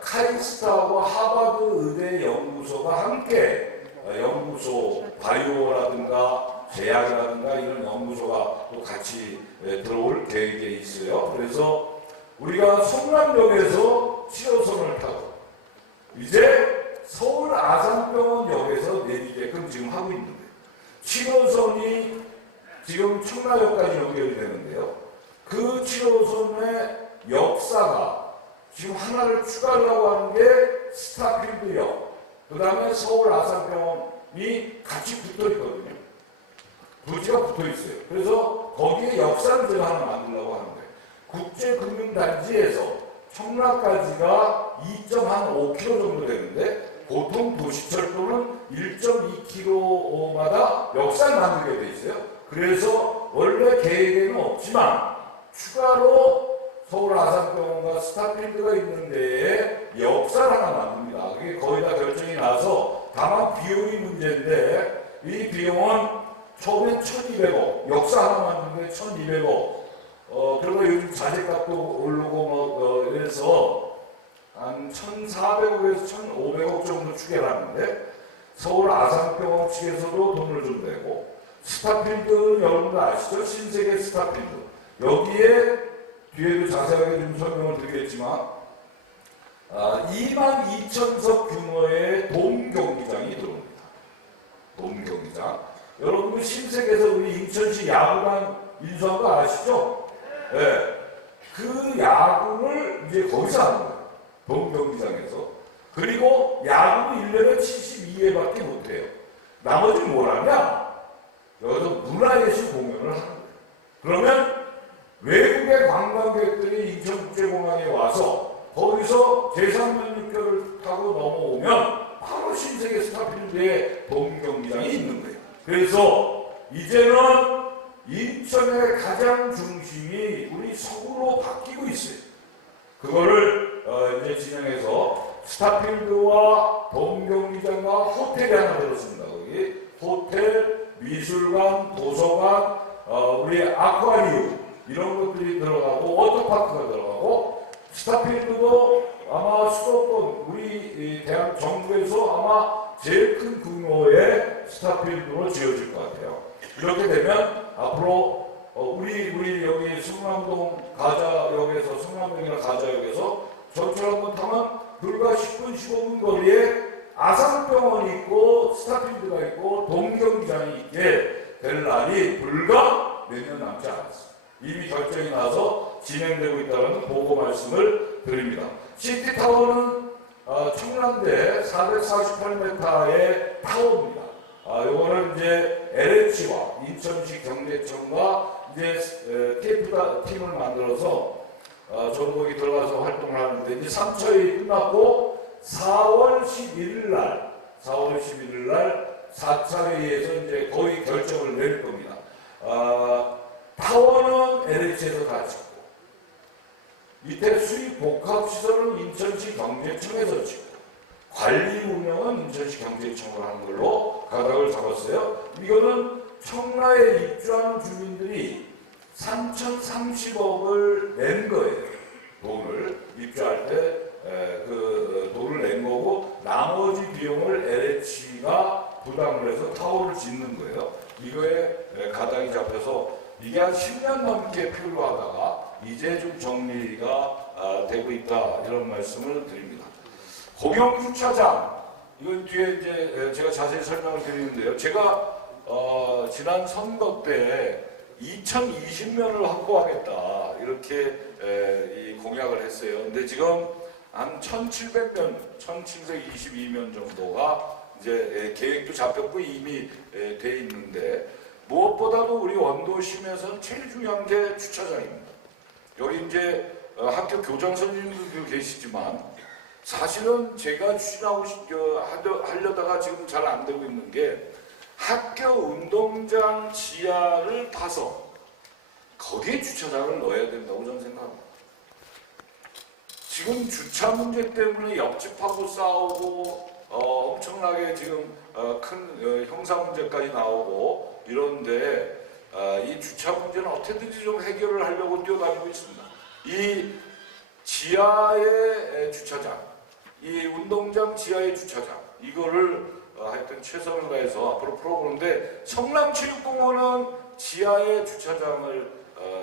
카이스트하고 하버드 의대 연구소가 함께 연구소 바이오라든가 제약이라든가 이런 연구소가 또 같이 들어올 계획에 있어요. 그래서 우리가 성남역에서 7호선을 타고 이제 서울 아산병원역에서 내리게끔 지금 하고 있는 거예요. 7호선이 지금 청라역까지 연결이 되는데요. 그 7호선의 역사가 지금 하나를 추가하려고 하는 게 스타필드역, 그 다음에 서울 아산병원이 같이 붙어 있거든요. 부지가 붙어 있어요. 그래서 거기에 역사를 제가 하나 만들려고 하는 거예요. 국제금융단지에서 청라까지가 2.5km 정도 되는데 보통 도시철도는 1.2km마다 역사를 만들게 돼 있어요. 그래서 원래 계획에는 없지만 추가로 서울 아산병원과 스타필드가 있는 데에 역사를 하나 만듭니다. 그게 거의 다 결정이 나서 다만 비용이 문제인데 이 비용은 처음엔 1,200억, 역사 하나 만드는데 1,200억. 그리고 요즘 자재값도 오르고 이래서 한 1,400억에서 1,500억 정도 추계하는데 서울 아산병원 측에서도 돈을 좀 내고 스타필드는 여러분들 아시죠? 신세계 스타필드. 여기에 뒤에도 자세하게 좀 설명을 드리겠지만 22,000석 규모의 돔경기장이 들어옵니다. 돔경기장. 여러분들 신세계에서 우리 인천시 야구단 인수한 거 아시죠? 네. 그 야구를 이제 거기서 하는 거예요. 돔경기장에서. 그리고 야구는 1년에 72회밖에 못해요. 나머지는 뭘 하냐? 여기서 문화예술 공연을 하는 거예요. 그러면 외국의 관광객들이 인천국제공항에 와서 거기서 제3연립교를 타고 넘어오면 바로 신세계 스타필드에 돔경기장이 있는 거예요. 그래서 이제는 인천의 가장 중심이 우리 서구로 바뀌고 있어요. 그거를 이제 진행해서 스타필드와 돔경기장과 호텔이 하나 들었습니다. 거기 호텔, 미술관, 도서관, 우리 아쿠아리움 이런 것들이 들어가고 워터파크가 들어가고 스타필드도 아마 수도권 우리 대한 정부에서 아마 제일 큰 규모의 스타필드로 지어질 것 같아요. 이렇게 되면 앞으로 우리 여기 성남동 가자역에서 성남동이나 가자역에서 전철 한번 타면 불과 10분 15분 거리에 아산병원이 있고 스타필드가 있고 동경기장이 있게 될 날이 불과 몇 년 남지 않았어요. 이미 결정이 나서 진행되고 있다는 보고 말씀을 드립니다. 시티타워는 청량대 448m의 타워입니다. 요거는 이제 LH와 인천시 경제청과 이제 팀을 만들어서 저도 거기 들어가서 활동을 하는데 이제 3차회 끝났고 4월 11일 날 4차 회의에서 이제 거의 결정을 내릴 겁니다. 타워는 LH에서 다 짓고 밑에 수입 복합시설은 인천시 경제청에서 짓고 관리 운영은 인천시 경제청으로 하는 걸로 가닥을 잡았어요. 이거는 청라에 입주하는 주민들이 3,030억을 낸 거예요. 돈을 입주할 때 그 돈을 낸 거고 나머지 비용을 LH가 부담을 해서 타워를 짓는 거예요. 이거에 가닥이 잡혀서 이게 한 10년 넘게 필요하다가 이제 좀 정리가 되고 있다 이런 말씀을 드립니다. 공영주차장 이건 뒤에 이제 제가 자세히 설명을 드리는데요. 제가 지난 선거 때 2020년을 확보하겠다 이렇게 이 공약을 했어요. 근데 지금 한 1700년, 1722면 정도가 이제 계획도 잡혔고 이미 돼 있는데 무엇보다도 우리 원도심에서는 제일 중요한 게 주차장입니다. 여기 이제 학교 교장 선생님들도 계시지만 사실은 제가 추진하고 하려다가 지금 잘 안 되고 있는 게 학교 운동장 지하를 파서 거기에 주차장을 넣어야 된다고 저는 생각합니다. 지금 주차 문제 때문에 옆집하고 싸우고 엄청나게 지금 큰 형사 문제까지 나오고 이런데 이 주차 문제는 어떻게든지 좀 해결을 하려고 뛰어다니고 있습니다. 이 지하의 주차장, 이 운동장 지하의 주차장 이거를 하여튼 최선을 다해서 앞으로 풀어보는데 성남체육공원은 지하의 주차장을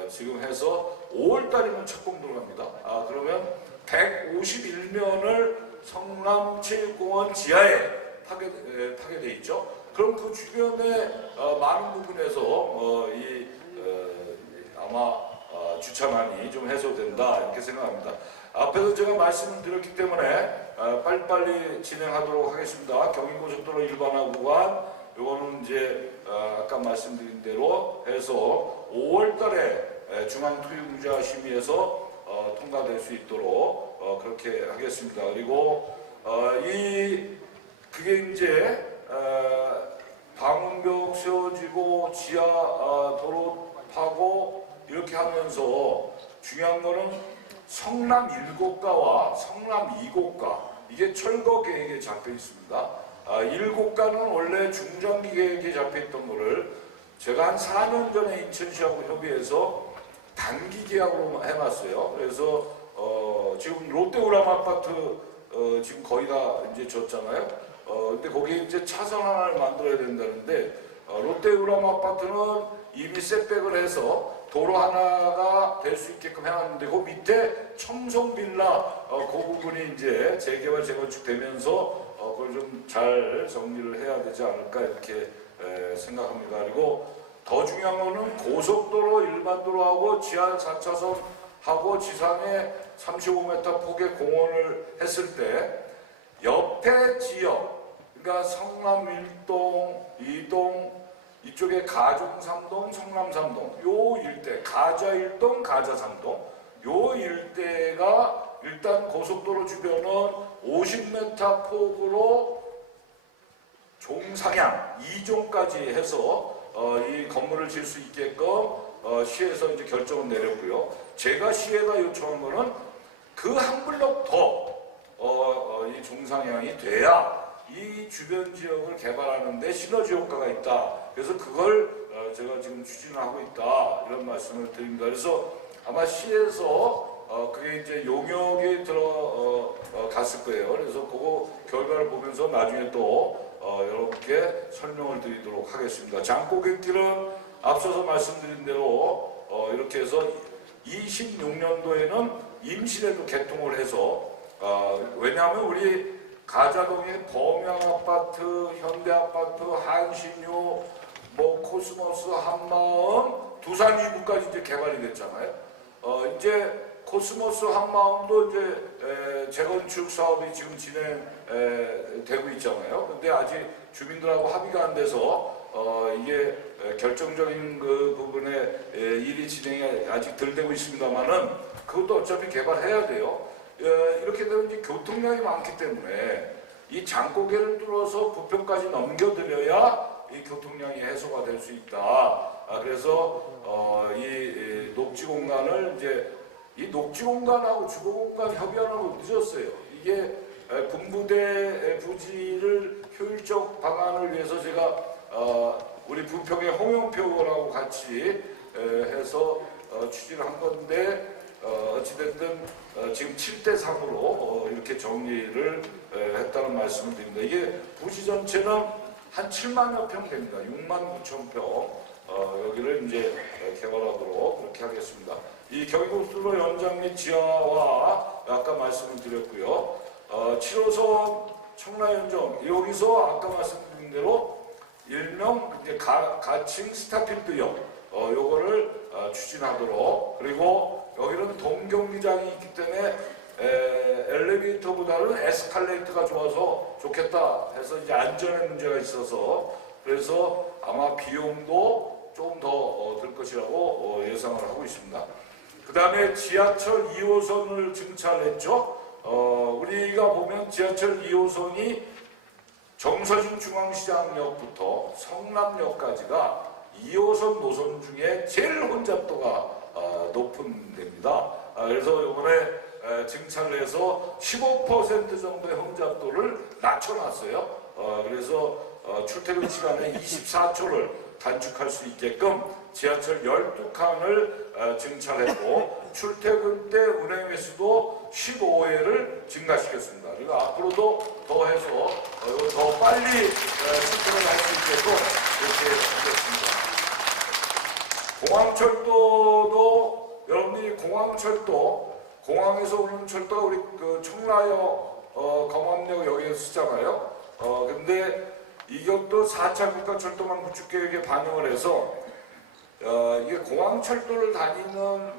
지금 해서 5월달이면 착공 들어갑니다. 그러면 151면을 성남체육공원 지하에 타게 돼 있죠. 그럼 그 주변에 많은 부분에서 아마 주차난이 좀 해소된다 이렇게 생각합니다. 앞에서 제가 말씀을 드렸기 때문에 빨리빨리 진행하도록 하겠습니다. 경인고속도로 일반화 구간 요거는 이제 아까 말씀드린 대로 해서 5월달에 중앙투입무자 심의에서 통과될 수 있도록 그렇게 하겠습니다. 그리고 그게 이제 방음벽 세워지고 지하 도로 파고 이렇게 하면서 중요한 거는 성남 7가와 성남 2고가 이게 철거 계획에 잡혀 있습니다. 1고가는 원래 중장기 계획에 잡혀 있던 거를 제가 한 4년 전에 인천시하고 협의해서 단기 계약으로 해놨어요. 그래서 지금 롯데우람 아파트 지금 거의 다 이제 졌잖아요. 근데 거기에 이제 차선 하나를 만들어야 된다는데 롯데우람 아파트는 이미 셋백을 해서 도로 하나가 될 수 있게끔 해놨는데 그 밑에 청송빌라 그 부분이 이제 재개발 재건축 되면서 그걸 좀 잘 정리를 해야 되지 않을까 이렇게 생각합니다. 그리고 더 중요한 거는 고속도로 일반도로하고 지하 4차선 하고 지상에 35m 폭의 공원을 했을 때 옆에 지역 그러니까 성남 1동, 2동 이쪽에 가중 3동, 성남 3동 요 일대 가자 1동, 가자 3동 요 일대가 일단 고속도로 주변은 50m 폭으로 종상향 2종까지 해서 이 건물을 지을 수 있게끔 시에서 이제 결정을 내렸고요. 제가 시에다 요청한 거는 그 한 블록 더 이 종상향이 돼야 이 주변 지역을 개발하는데 시너지 효과가 있다. 그래서 그걸 제가 지금 추진하고 있다 이런 말씀을 드립니다. 그래서 아마 시에서 그게 이제 용역에 들어갔을 거예요. 그래서 그거 결과를 보면서 나중에 또 여러분께 설명을 드리도록 하겠습니다. 장고객길은 앞서서 말씀드린 대로 이렇게 해서 26년도에는 임시에도 개통을 해서 왜냐하면 우리 가자동에 범양아파트, 현대아파트, 한신유, 뭐 코스모스, 한마음, 두산 2구까지 이제 개발이 됐잖아요. 이제 코스모스 한마음도 이제 재건축 사업이 지금 진행되고 있잖아요. 근데 아직 주민들하고 합의가 안 돼서 이게 결정적인 그 부분에 일이 진행이 아직 덜 되고 있습니다만은 그것도 어차피 개발해야 돼요. 이렇게 되면 이제 교통량이 많기 때문에 이 장고개를 뚫어서 부평까지 넘겨드려야 이 교통량이 해소가 될 수 있다. 그래서 이 녹지 공간을 이제 이 녹지 공간하고 주거 공간 협의하라고 늦었어요. 이게 군부대 부지를 효율적 방안을 위해서 제가 우리 부평의 홍영표하고 같이 해서 추진을 한 건데 어찌됐든 지금 7대3으로 이렇게 정리를 했다는 말씀을 드립니다. 이게 부지 전체는 한 7만여 평 됩니다. 6만 9천 평. 여기를 이제 개발하도록 그렇게 하겠습니다. 이 경의고속도로 연장 및 지하화 아까 말씀을 드렸고요. 7호선 청라연정 여기서 아까 말씀드린 대로 일명 이제 가칭 스타필드역 요거를 추진하도록, 그리고 여기는 동경기장이 있기 때문에 엘리베이터보다는 에스컬레이터가 좋아서 좋겠다 해서 이제 안전의 문제가 있어서 그래서 아마 비용도 조금 더 들 것이라고 예상을 하고 있습니다. 그 다음에 지하철 2호선을 증차했죠. 우리가 보면 지하철 2호선이 정서진 중앙시장역부터 성남역까지가 2호선 노선 중에 제일 혼잡도가 높은 데입니다. 그래서 이번에 증차를 해서 15% 정도의 혼잡도를 낮춰놨어요. 그래서 출퇴근 시간에 24초를 단축할 수 있게끔 지하철 12칸을 증차했고 출퇴근 때 운행 횟수도 15회를 증가시켰습니다. 그리고 앞으로도 더 해서 더 빨리 출퇴근을 할 수 있게끔 이렇게 하겠습니다. 공항철도도 여러분들이 공항에서 오는 철도가 우리 그 청라역, 검암역 여기에 쓰잖아요. 근데 이것도 4차 국가철도망 구축계획에 반영을 해서 이게 공항철도를 다니는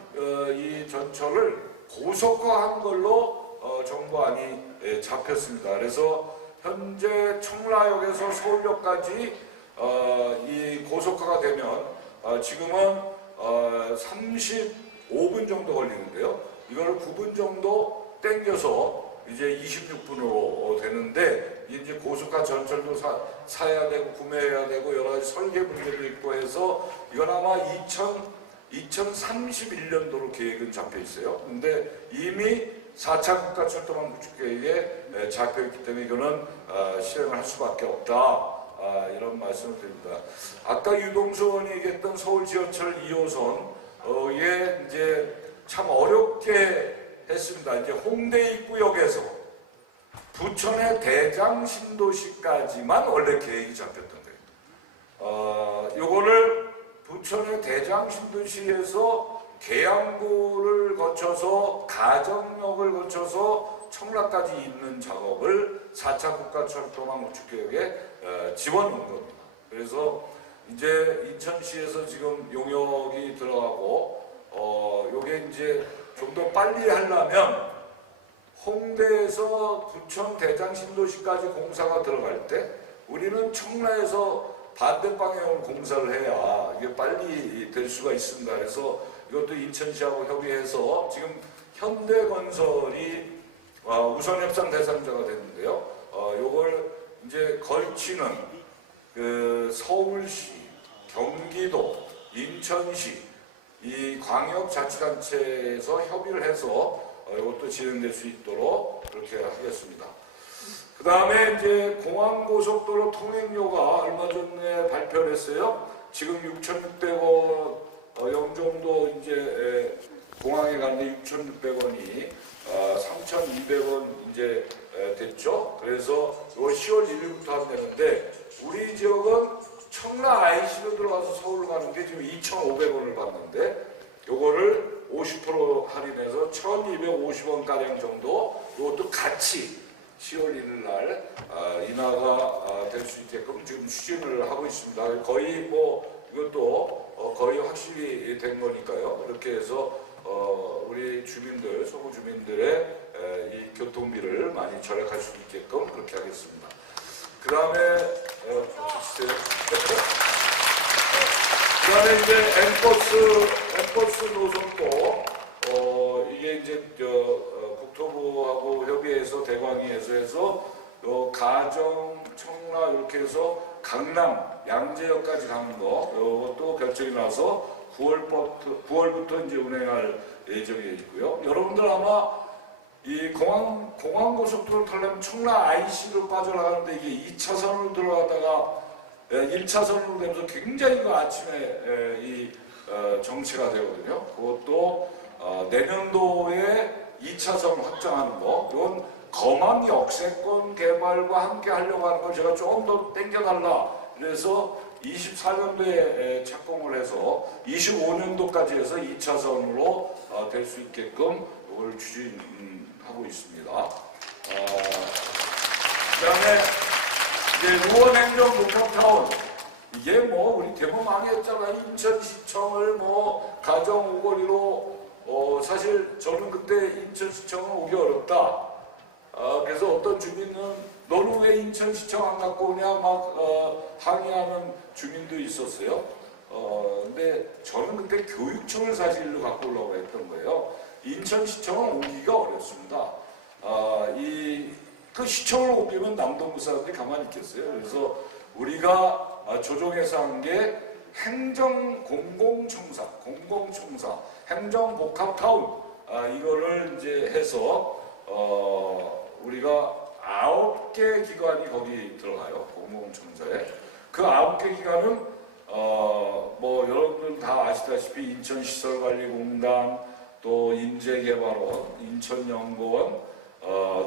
이 전철을 고속화한 걸로 정부안이 잡혔습니다. 그래서 현재 청라역에서 서울역까지 이 고속화가 되면 지금은 35분 정도 걸리는데요. 이걸 9분 정도 땡겨서 이제 26분으로 되는데 이제 고속화 전철도 사야 되고 구매해야 되고 여러 가지 설계 문제도 있고 해서 이건 아마 2031년도로 계획은 잡혀 있어요. 근데 이미 4차 국가철도망 구축계획에 잡혀 있기 때문에 이거는 실행을 할 수밖에 없다. 이런 말씀을 드립니다. 아까 유동수 의원이 얘기했던 서울 지하철 2호선에 이제 참 어렵게 했습니다. 이제 홍대 입구역에서 부천의 대장 신도시까지만 원래 계획이 잡혔던 거예요. 요거를 부천의 대장 신도시에서 계양구를 거쳐서 가정역을 거쳐서 청라까지 잇는 작업을 4차 국가철도망 구축계획에 집어넣은 겁니다. 그래서 이제 인천시에서 지금 용역이 들어가고 요게 이제 좀 더 빨리 하려면 홍대에서 부천 대장 신도시까지 공사가 들어갈 때 우리는 청라에서 반대 방향으로 공사를 해야 이게 빨리 될 수가 있습니다. 그래서 이것도 인천시하고 협의해서 지금 현대건설이 우선 협상 대상자가 됐는데요. 요걸 이제 걸치는 그 서울시, 경기도, 인천시 이 광역자치단체에서 협의를 해서 이것도 진행될 수 있도록 그렇게 하겠습니다. 그 다음에 이제 공항고속도로 통행료가 얼마 전에 발표를 했어요. 지금 6,600원 정도 이제 공항에 갔는데 6,600원이 3,200원 이제 됐죠. 그래서 이거 10월 1일부터 한다는데 우리 지역은 청라 IC로 들어가서 서울로 가는 게 지금 2,500원을 받는데 요거를 50% 할인해서 1,250원 가량 정도 이것도 같이 10월 1일 날 인하가 될 수 있게끔 지금 추진을 하고 있습니다. 거의 뭐 이것도 거의 확실히 된 거니까요. 이렇게 해서 우리 주민들, 서구 주민들의 이 교통비를 많이 절약할 수 있게끔 그렇게 하겠습니다. 그 다음에 이제 N버스 노선도 이게 이제 국토부하고 협의해서 대광위에서 해서 가정, 청라 이렇게 해서 강남, 양재역까지 가는 거 이것도 결정이 나서 9월부터 이제 운행할 예정에 있고요. 여러분들 아마 이 공항고속도로를 타려면 청라 IC로 빠져나가는데 이게 2차선으로 들어가다가 1차선으로 되면서 굉장히 그 아침에 이 정체가 되거든요. 그것도 내년도에 2차선 확장하는 거, 이건 검암 역세권 개발과 함께 하려고 하는 걸 제가 조금 더 땡겨달라. 그래서 24년도에 착공을 해서 25년도까지 해서 2차선으로 될 수 있게끔 이걸 추진하고 있습니다. 그다음에 이제 루원행정 목격타운, 이게 뭐 우리 대부분 망했잖아요. 인천시청을 뭐 가정 오거리로 사실 저는 그때 인천시청은 오기 어렵다. 그래서 어떤 주민은 너는 왜 인천시청 안 갖고 오냐 막 항의하는 주민도 있었어요. 근데 저는 그때 교육청을 사실로 갖고 오려고 했던 거예요. 인천시청은 오기가 어렵습니다. 그 시청을 옮기면 남동구 사람들이 가만히 있겠어요. 그래서 우리가 조정해서 한 게 행정공공청사, 행정복합타운 이거를 이제 해서 우리가 9개 기관이 거기 들어가요. 공공청사에. 그 9개 기관은 뭐 여러분들 다 아시다시피 인천시설관리공단, 또 인재개발원, 인천연구원,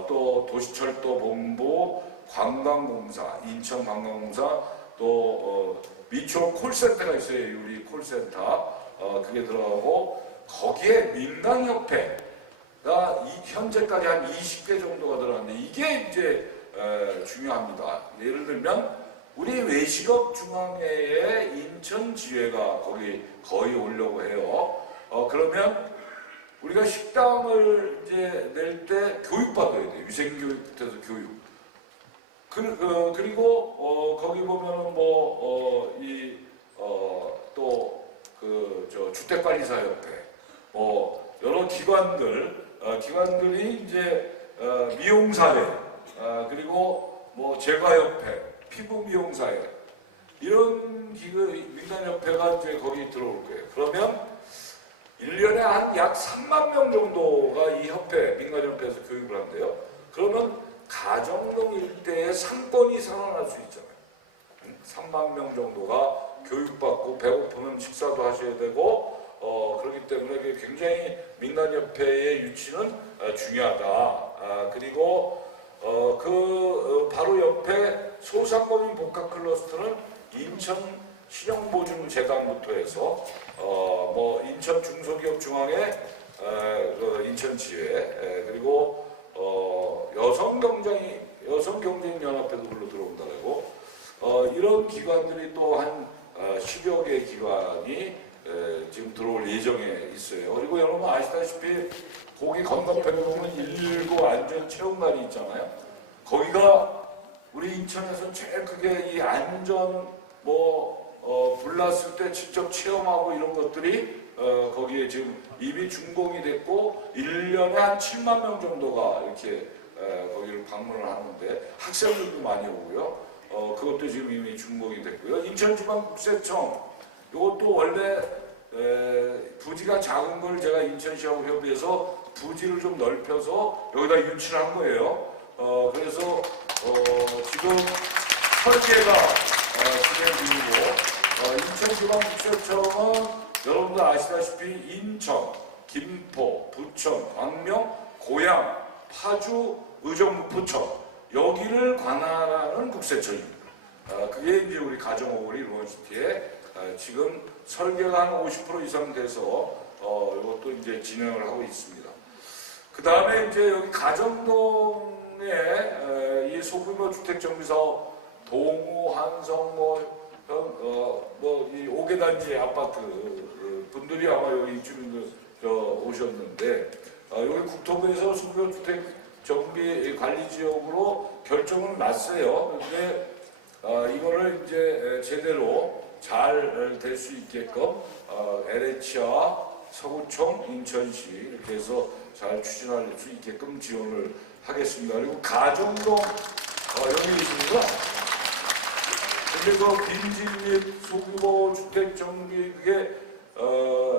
또 도시철도본부, 관광공사, 인천관광공사, 또 미추홀 콜센터가 있어요. 우리 콜센터. 그게 들어가고 거기에 민간협회가 현재까지 한 20개 정도가 들어갔는데 이게 이제 중요합니다. 예를 들면 우리 외식업 중앙회의 인천지회가 거기 거의 오려고 해요. 그러면 우리가 식당을 이제 낼 때 교육받아야 돼요. 위생교육부터 해서 교육. 그리고 거기 보면은 주택관리사협회, 여러 기관들이 이제 미용사회, 그리고 제과협회, 피부미용사회 이런 민간협회가 이제 거기 들어올 거예요. 그러면 1년에 한 약 3만 명 정도가 이 협회, 민간협회에서 교육을 한대요. 그러면 가정동 일대에 상권이 살아날 수 있잖아요. 3만 명 정도가 교육받고 배고프면 식사도 하셔야 되고 그렇기 때문에 굉장히 민간협회의 유치는 중요하다. 그리고 바로 옆에 소상공인 복합 클러스터는 인천 신용보증재단부터 해서 인천 중소기업 중앙회, 인천지회, 그리고 여성경쟁연합회도 불러 들어온다고 이런 기관들이 또 한 10여 개 기관이 지금 들어올 예정에 있어요. 그리고 여러분 아시다시피 거기 건너편에 보면 119 안전체험관이 있잖아요. 거기가 우리 인천에서 제일 크게 이 안전 불났을 때 직접 체험하고 이런 것들이 거기에 지금 이미 준공이 됐고 1년에 한 7만 명 정도가 이렇게 거기를 방문을 하는데 학생들도 많이 오고요. 그것도 지금 이미 준공이 됐고요. 인천중앙국세청 이것도 원래 부지가 작은 걸 제가 인천시하고 협의해서 부지를 좀 넓혀서 여기다 유치를 한 거예요. 그래서 지금 설계가 진행 중이고 인천중앙국세청은 여러분들 아시다시피 인천, 김포, 부천, 광명, 고양, 파주, 의정부, 부천 여기를 관할하는 국세청입니다. 그게 이제 우리 가정오거리 루원시티에 지금 설계가 한 50% 이상 돼서 이것도 이제 진행을 하고 있습니다. 그 다음에 이제 여기 가정동 이 소규모 주택 정비 사업 동우, 한성, 이 5개 단지 아파트 분들이 아마 여기 주민들 오셨는데 여기 국토부에서 소규모 주택 정비 관리 지역으로 결정을 났어요. 그런데 이거를 이제 제대로 잘 될 수 있게끔 LH와 서구청, 인천시 이렇게 해서 잘 추진할 수 있게끔 지원을 하겠습니다. 그리고 가정동 여기 있습니다. 근데 그 빈집 및 소규모 주택 정비 그게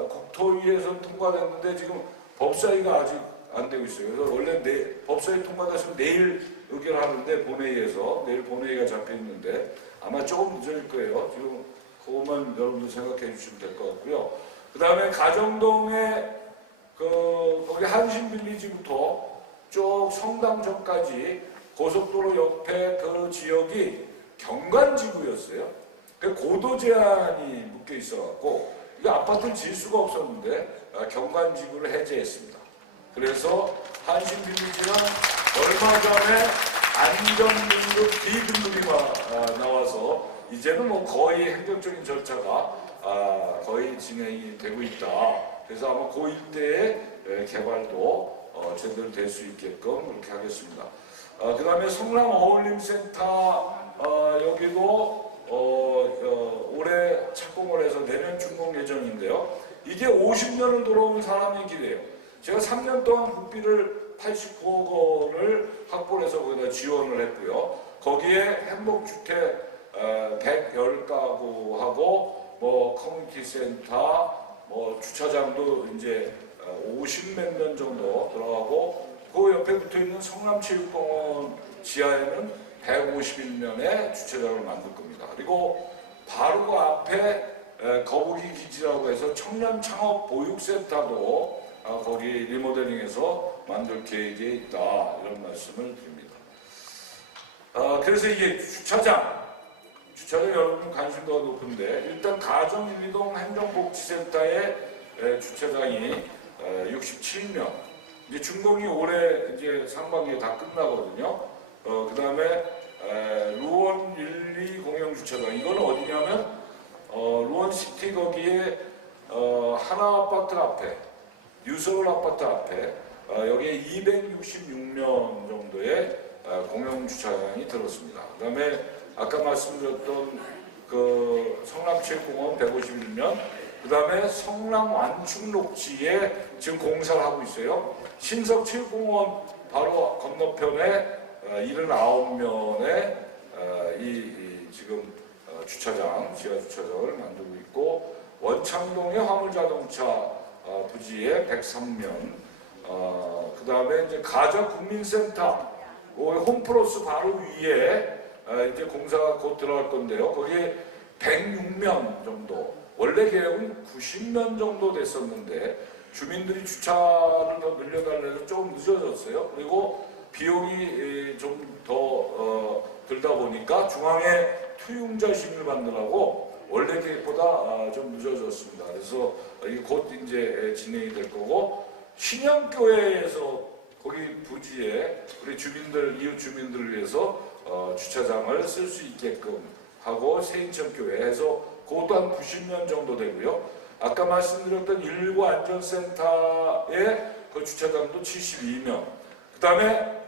국토위에서 통과됐는데 지금 법사위가 아직 안 되고 있어요. 그래서 원래 법사위 통과됐으면 내일 의결하는데 본회의에서 내일 본회의가 잡혀 있는데 아마 조금 늦어질 거예요. 지금 그것만 여러분들 생각해 주시면 될 것 같고요. 그 다음에 가정동에 거기 한신빌리지부터 쭉 성당점까지 고속도로 옆에 그 지역이 경관지구였어요. 그 고도 제한이 묶여 있어갖고 이게 아파트를 지을 수가 없었는데 경관지구를 해제했습니다. 그래서 한신빌리지는 얼마 전에 안전등급 B등급이 나와서 이제는 뭐 거의 행정적인 절차가 거의 진행이 되고 있다. 그래서 아마 그 일대의 개발도 제대로 될 수 있게끔 그렇게 하겠습니다. 그 다음에 성남 어울림센터 여기도 올해 착공을 해서 내년 준공 예정인데요. 이게 50년을 돌아온 사람의 길이에요. 제가 3년 동안 국비를 89억 원을 확보해서 거기다 지원을 했고요. 거기에 행복주택 110가구하고 뭐 커뮤니티 센터, 뭐 주차장도 이제 50몇 년 정도 들어가고 그 옆에 붙어 있는 성남체육공원 지하에는 151면의 주차장을 만들 겁니다. 그리고 바로 그 앞에 거북이 기지라고 해서 청년 창업 보육센터도 거기 리모델링해서 만들 계획에 있다 이런 말씀을 드립니다. 그래서 이게 주차장 여러분 관심도가 높은데 일단 가정 1, 2동 행정복지센터의 주차장이 67명 이제 준공이 올해 이제 상반기에 다 끝나거든요. 그 다음에 루원 1, 2 공영주차장 이거는 어디냐면 루원시티 거기에 하나 아파트 앞에 뉴서울 아파트 앞에 여기에 266명 정도의 공영주차장이 들었습니다. 그 다음에 아까 말씀드렸던 그 성남체육공원 151면 그 다음에 성남 완충녹지에 지금 공사를 하고 있어요. 신석체육공원 바로 건너편에 79면의 지금 주차장, 지하 주차장을 만들고 있고 원창동의 화물자동차 부지에 103면 그 다음에 이제 가자국민센터 홈플러스 바로 위에 이제 공사가 곧 들어갈 건데요. 거기에 106면 정도 원래 계획은 90면 정도 됐었는데 주민들이 주차를 더 늘려달래서 조금 늦어졌어요. 그리고 비용이 좀 더 들다 보니까 중앙에 투융자심을 만들라고 원래 계획보다 좀 늦어졌습니다. 그래서 이게 곧 이제 진행이 될 거고 신영교회에서 거기 부지에 우리 주민들 이웃 주민들을 위해서 주차장을 쓸 수 있게끔 하고 세인천교회에서 그것도 한 90년 정도 되고요. 아까 말씀드렸던 119 안전센터의 그 주차장도 72명. 그 다음에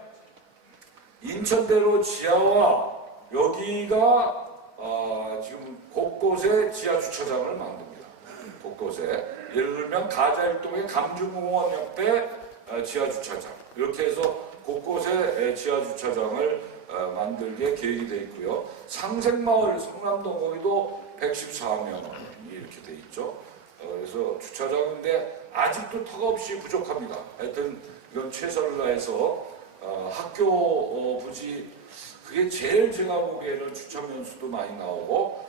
인천대로 지하와 여기가 지금 곳곳에 지하 주차장을 만듭니다. 곳곳에 예를 들면 가자일동의 감중공원 옆에 지하 주차장 이렇게 해서 곳곳에 지하 주차장을 만들게 계획이 되어 있고요. 상생마을 성남동 거기도 114명이 이렇게 돼 있죠. 그래서 주차장인데 아직도 턱없이 부족합니다. 하여튼 이건 최선을 다해서 학교 부지 그게 제일 제가 보기에는 주차면 수도 많이 나오고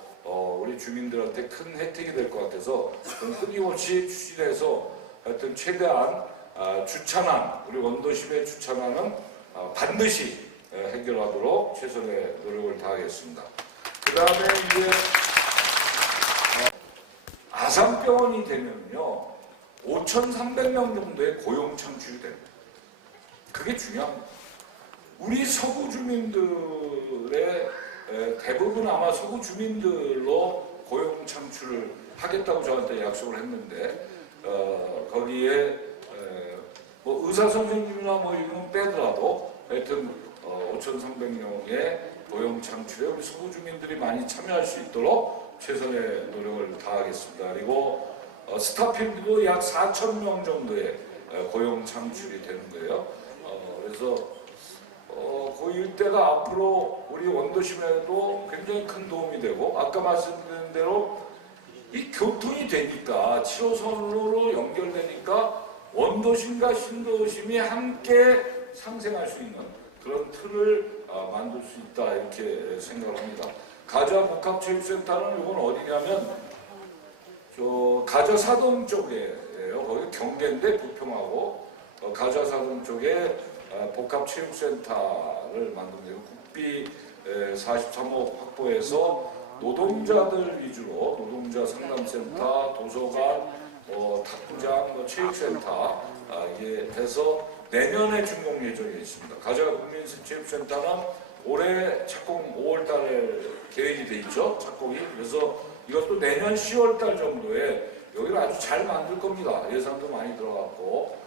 우리 주민들한테 큰 혜택이 될 것 같아서 끊임없이 추진해서 하여튼 최대한 주차난 우리 원도심의 주차난은 반드시 해결하도록 최선의 노력을 다하겠습니다. 그 다음에 이제 아산병원이 되면요 5,300명 정도의 고용 창출이 됩니다. 그게 중요합니다. 우리 서구 주민들의 대부분 아마 서구 주민들로 고용 창출을 하겠다고 저한테 약속을 했는데 거기에 뭐 의사 선생님이나 뭐 이런 건 빼더라도 하여튼 5,300명의 고용 창출에 우리 서구 주민들이 많이 참여할 수 있도록 최선의 노력을 다하겠습니다. 그리고 스타필드도 약 4,000명 정도의 고용 창출이 되는 거예요. 그래서 그 일대가 앞으로 우리 원도심에도 굉장히 큰 도움이 되고 아까 말씀드린 대로 이 교통이 되니까 7호선으로 연결되니까 원도심과 신도심이 함께 상생할 수 있는 그런 틀을 만들 수 있다 이렇게 생각을 합니다. 가자 복합체육센터는 이건 어디냐면 저 가자 사동 쪽이에요. 거기 경계인데 부평하고 가자 사동 쪽에 복합체육센터를 만듭니다. 국비 43억 확보해서 노동자들 위주로 노동자 상담센터, 도서관, 탁구장, 체육센터 이게 해서 내년에 준공 예정에 있습니다. 가자 국민체육센터는 올해 착공 5월달에 계획이 돼 있죠. 착공이. 그래서 이것도 내년 10월달 정도에 여기를 아주 잘 만들 겁니다. 예산도 많이 들어갔고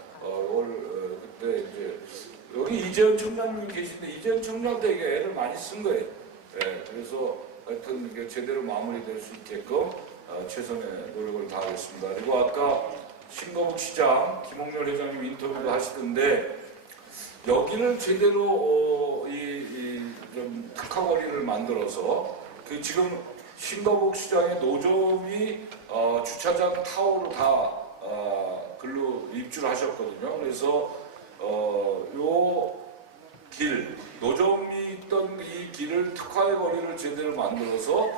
그때 이제 여기 이재현 청장님이 계신데 이재현 청장 때 이게 애를 많이 쓴 거예요. 그래서 하여튼 이게 제대로 마무리될 수 있게끔 최선의 노력을 다하겠습니다. 그리고 아까 신거북 시장 김홍렬 회장님 인터뷰도 하시던데 여기를 제대로 좀 특화거리를 만들어서 그 지금 신거북 시장의 노점이 주차장 타워로 다 글로 입주를 하셨거든요. 그래서 요 길, 노점이 있던 이 길을 특화의 거리를 제대로 만들어서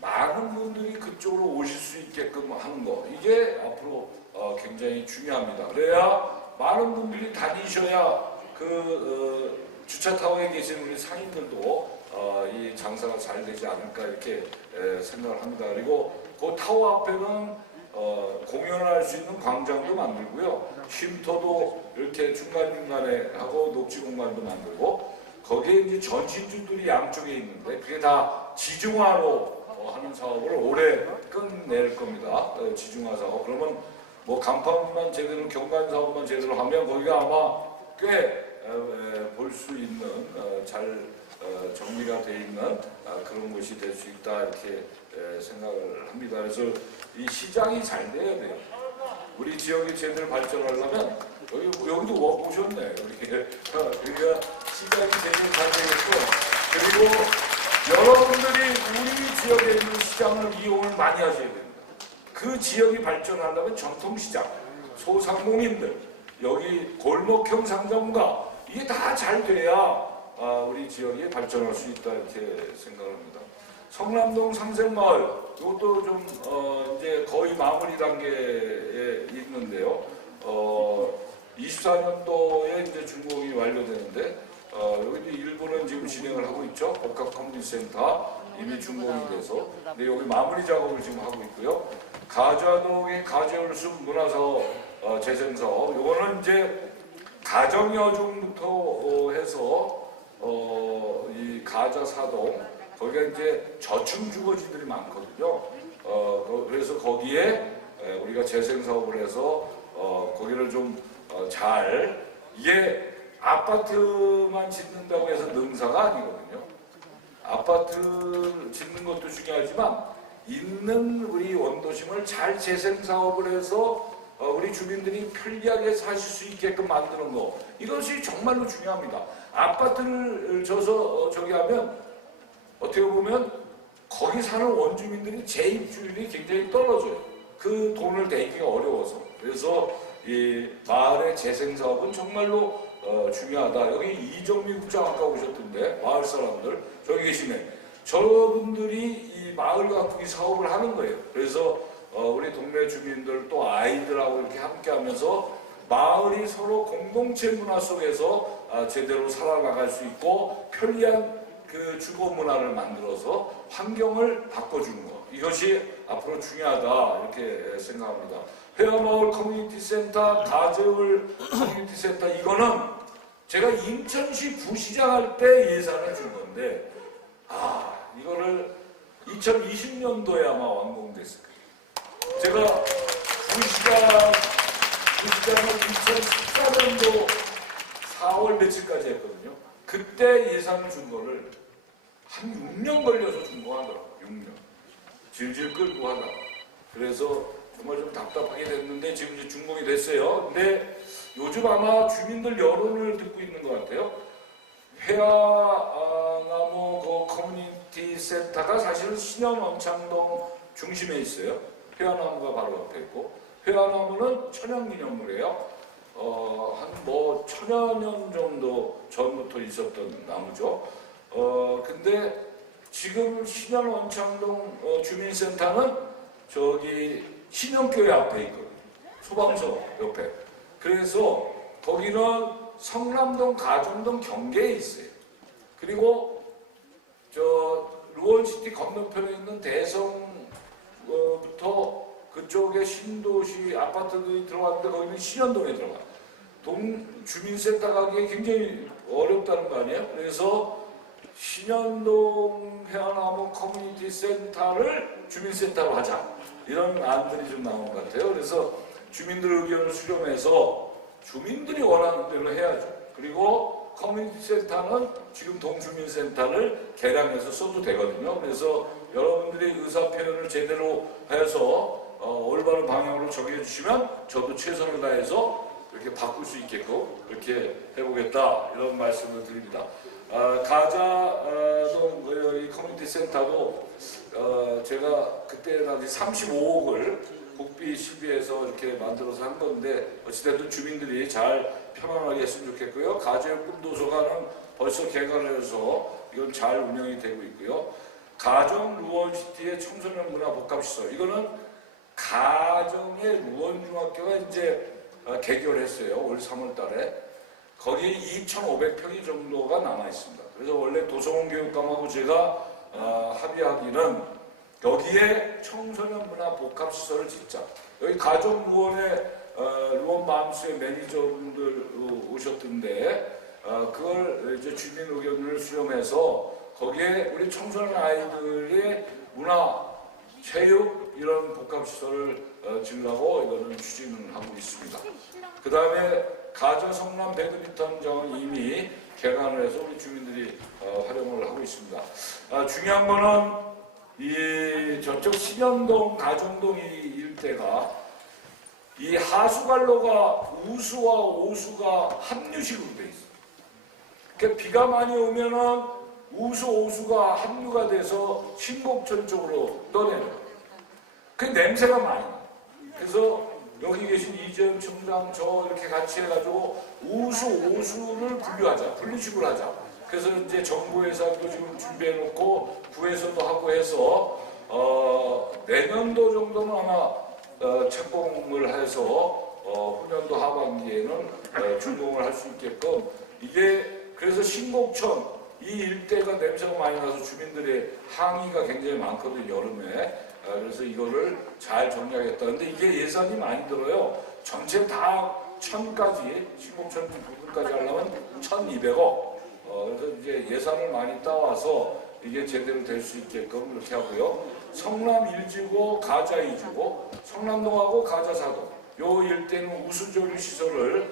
많은 분들이 그쪽으로 오실 수 있게끔 하는 거 이게 앞으로 굉장히 중요합니다. 그래야 많은 분들이 다니셔야 그 주차 타워에 계신 우리 상인들도 이 장사가 잘 되지 않을까 이렇게 생각을 합니다. 그리고 그 타워 앞에는 공연할 수 있는 광장도 만들고요. 쉼터도 이렇게 중간중간에 하고 녹지 공간도 만들고 거기에 이제 전신주들이 양쪽에 있는데 그게 다 지중화로 하는 사업을 올해 끝낼 겁니다. 지중화 사업. 그러면 뭐 간판만 제대로 경관 사업만 제대로 하면 거기가 아마 꽤 볼 수 있는 잘 정리가 돼 있는 그런 곳이 될 수 있다 이렇게 생각을 합니다. 그래서 이 시장이 잘 돼야 돼요. 우리 지역이 제대로 발전하려면 여기도 오셨네. 그러니까 시장이 제대로 잘 되겠고 그리고 여러분들이 우리 지역에 있는 시장을 이용을 많이 하셔야 됩니다. 그 지역이 발전하려면 전통시장, 소상공인들, 여기 골목형 상점가 이게 다 잘 돼야 우리 지역이 발전할 수 있다 이렇게 생각을 합니다. 성남동 상생마을 이것도 좀 이제 거의 마무리 단계에 있는데요. 24년도에 이제 준공이 완료되는데 여기도 일부는 지금 진행을 하고 있죠. 복합 커뮤니티센터 이미 준공이 돼서 근데 여기 마무리 작업을 지금 하고 있고요. 가자동의 가재울숲 문화사업 재생사업 요거는 이제 가정여중부터 해서 이 가자사동 거기가 이제 저층 주거지들이 많거든요. 그래서 거기에 우리가 재생사업을 해서 거기를 좀 잘 이게 아파트만 짓는다고 해서 능사가 아니거든요. 아파트 짓는 것도 중요하지만 있는 우리 원도심을 잘 재생사업을 해서 우리 주민들이 편리하게 사실 수 있게끔 만드는 거 이것이 정말로 중요합니다. 아파트를 져서 저기 하면 어떻게 보면 거기 사는 원주민들이 재입주율이 굉장히 떨어져요. 그 돈을 내기가 어려워서. 그래서 이 마을의 재생사업은 정말로 중요하다. 여기 이정미 국장 아까 오셨던데 마을 사람들 저기 계시네. 저분들이 이 마을 가꾸기 사업을 하는 거예요. 그래서 우리 동네 주민들 또 아이들하고 이렇게 함께하면서 마을이 서로 공동체 문화 속에서 제대로 살아나갈 수 있고 편리한 그 주거 문화를 만들어서 환경을 바꿔주는 것 이것이 앞으로 중요하다 이렇게 생각합니다. 회화마을 커뮤니티 센터, 가재울 커뮤니티 센터 이거는 제가 인천시 부시장 할 때 예산을 준 건데, 이거를 2020년도에 아마 완공됐을 거예요. 제가 부시장을 2014년도 4월 며칠까지 했거든요. 그때 예산을 준 거를 한 6년 걸려서 준 거 하더라고요. 6년. 질질 끌고 하다가. 그래서 정말 좀 답답하게 됐는데 지금 이제 준공이 됐어요. 근데 요즘 아마 주민들 여론을 듣고 있는 것 같아요. 회화나무 그 커뮤니티 센터가 사실은 신현 원창동 중심에 있어요. 회화나무가 바로 옆에 있고, 회화나무는 천연기념물이에요. 한 뭐 1000여 년 정도 전부터 있었던 나무죠. 근데 지금 신현 원창동 주민센터는 저기 신영교회 앞에 있거든요. 소방서 옆에. 그래서 거기는 성남동, 가정동 경계에 있어요. 그리고 저 루원시티 건너편에 있는 대성부터 그쪽에 신도시 아파트들이 들어왔는데 거기는 신현동에 들어가요. 주민센터 가기에 굉장히 어렵다는 거 아니에요? 그래서 신현동 회화나무 커뮤니티 센터를 주민센터로 하자. 이런 안들이 좀 나온 것 같아요. 그래서 주민들 의견을 수렴해서 주민들이 원하는 대로 해야죠. 그리고 커뮤니티 센터는 지금 동주민센터를 개량해서 써도 되거든요. 그래서 여러분들이 의사 표현을 제대로 해서 올바른 방향으로 정해 주시면 저도 최선을 다해서 이렇게 바꿀 수 있게끔 그렇게 해보겠다, 이런 말씀을 드립니다. 가자동 이 커뮤니티 센터도 제가 그때 당시 35억을 국비 실비해서 이렇게 만들어서 한 건데, 어찌됐든 주민들이 잘 편안하게 했으면 좋겠고요. 가정 꿈도서관은 벌써 개관을 해서 이건 잘 운영이 되고 있고요. 가정 루원시티의 청소년 문화 복합시설, 이거는 가정의 루원중학교가 이제 개교를 올 3월 달에. 거기에 2,500평이 정도가 남아 있습니다. 그래서 원래 도성원 교육감하고 제가 합의하기는 여기에 청소년 문화 복합시설을 짓자. 여기 가정 루원의 루원 맘스의 매니저분들 오셨던데, 그걸 이제 주민 의견을 수렴해서 거기에 우리 청소년 아이들의 문화, 체육 이런 복합시설을 지으려고 이거는 추진을 하고 있습니다. 그 다음에 가자 성남 배드민턴장은 이미 개관을 해서 우리 주민들이 활용을 하고 있습니다. 중요한 거는 이 저쪽 신현동, 가정동 이 일대가 이 하수관로가 우수와 오수가 합류식으로 돼 있어요. 그러니까 비가 많이 오면은 우수, 오수가 합류가 돼서 신곡천 쪽으로 떠내려요. 그 냄새가 많이 나요. 그래서 여기 계신 이재용 청장 저 이렇게 같이 해가지고 우수, 오수를 분리식으로 하자. 그래서 이제 정부 예산도 지금 준비해놓고 구에서도 하고 해서 내년도 정도는 아마 착공을 해서 후년도 하반기에는 준공을 할 수 있게끔, 이게 그래서 신곡천 이 일대가 냄새가 많이 나서 주민들의 항의가 굉장히 많거든요, 여름에. 그래서 이거를 잘 정리하겠다. 근데 이게 예산이 많이 들어요. 전체 다 1000까지, 신곡천 부분까지 하려면 1200억. 그래서 이제 예산을 많이 따와서 이게 제대로 될 수 있게끔 이렇게 하고요. 성남 1지구, 가자 2지구, 성남동하고 가자 4동. 요 일대는 우수조리 시설을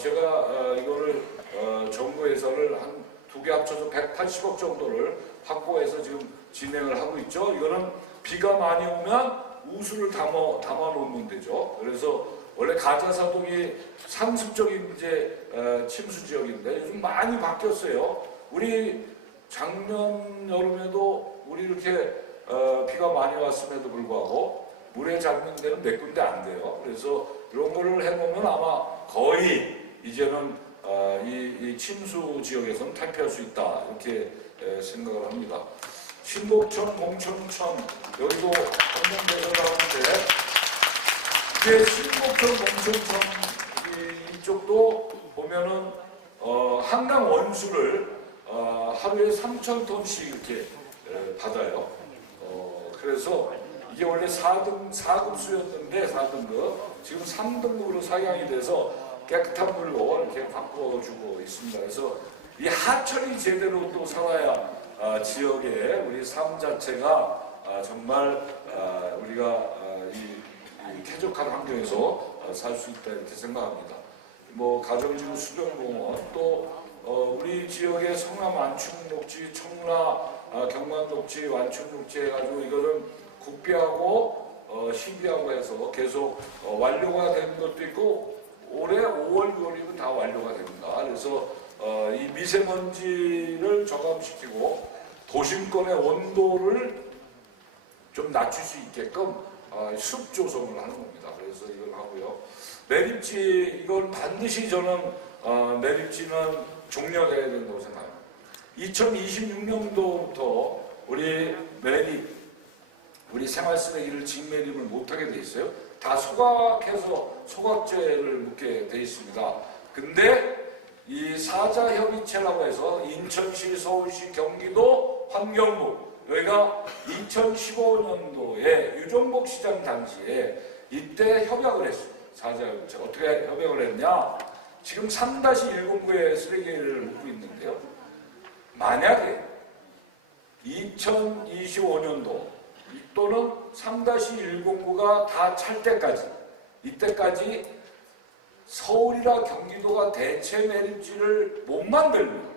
제가 이거를 정부 예산을 한 두 개 합쳐서 180억 정도를 확보해서 지금 진행을 하고 있죠. 이거는 비가 많이 오면 우수를 담아 놓는 데죠. 그래서 원래 가자사동이 상습적인 이제 침수 지역인데 요즘 많이 바뀌었어요. 우리 작년 여름에도 우리 이렇게 비가 많이 왔음에도 불구하고 물에 잠긴 데는 몇 군데 안 돼요. 그래서 이런 거를 해놓으면 아마 거의 이제는 이 침수 지역에서는 탈피할 수 있다, 이렇게 생각을 합니다. 신곡천, 공천천 여기도 한정대를 하는데, 이게 신곡천, 공천천 이쪽도 보면은 한강 원수를 하루에 3,000톤씩 이렇게 받아요. 그래서 이게 원래 4급수였는데 4등급 지금 3등급으로 상향이 돼서 깨끗한 물로 이렇게 바꿔주고 있습니다. 그래서 이 하천이 제대로 또 살아야 지역의 우리 삶 자체가 정말 우리가 이 쾌적한 환경에서 살 수 있다 이렇게 생각합니다. 뭐 가정지구 수변공원 또 우리 지역의 성남 완충녹지, 청라 경관녹지, 완충녹지 해가지고 이거는 국비하고 시비하고 해서 계속 완료가 되는 것도 있고 올해 5월, 6월이면 다 완료가 됩니다. 그래서 이 미세먼지를 저감시키고 도심권의 온도를 좀 낮출 수 있게끔 숲 조성을 하는 겁니다. 그래서 이걸 하고요. 매립지 이건 반드시 저는 매립지는 종료돼야 된다고 생각합니다. 2026년도부터 우리 우리 생활 쓰레기를 직매립을 못하게 돼 있어요. 다 소각해서 소각제를 묻게 돼 있습니다. 근데 이 사자협의체라고 해서 인천시, 서울시, 경기도 환경부 여기가 2015년도에 유종복 시장 당시에 이때 협약을 했습니다. 사자협의체 어떻게 협약을 했냐? 지금 3-109에 쓰레기를 묻고 있는데요. 만약에 2025년도 또는 3-109가 다 찰 때까지 이때까지 서울이나 경기도가 대체 매립지를 못 만들면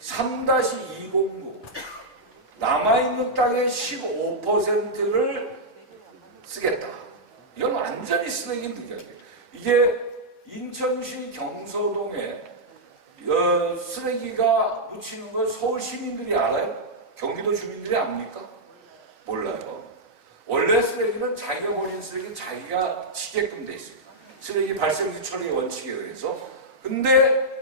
3-209 남아있는 땅의 15%를 쓰겠다. 이건 완전히 쓰레기 느껴져요. 이게 인천시 경서동에 쓰레기가 묻히는 걸 서울 시민들이 알아요? 경기도 주민들이 압니까? 몰라요. 원래 쓰레기는 자기가 버린 쓰레기 자기가 치게끔 돼 있어요. 쓰레기 발생지 처리 원칙에 의해서. 근데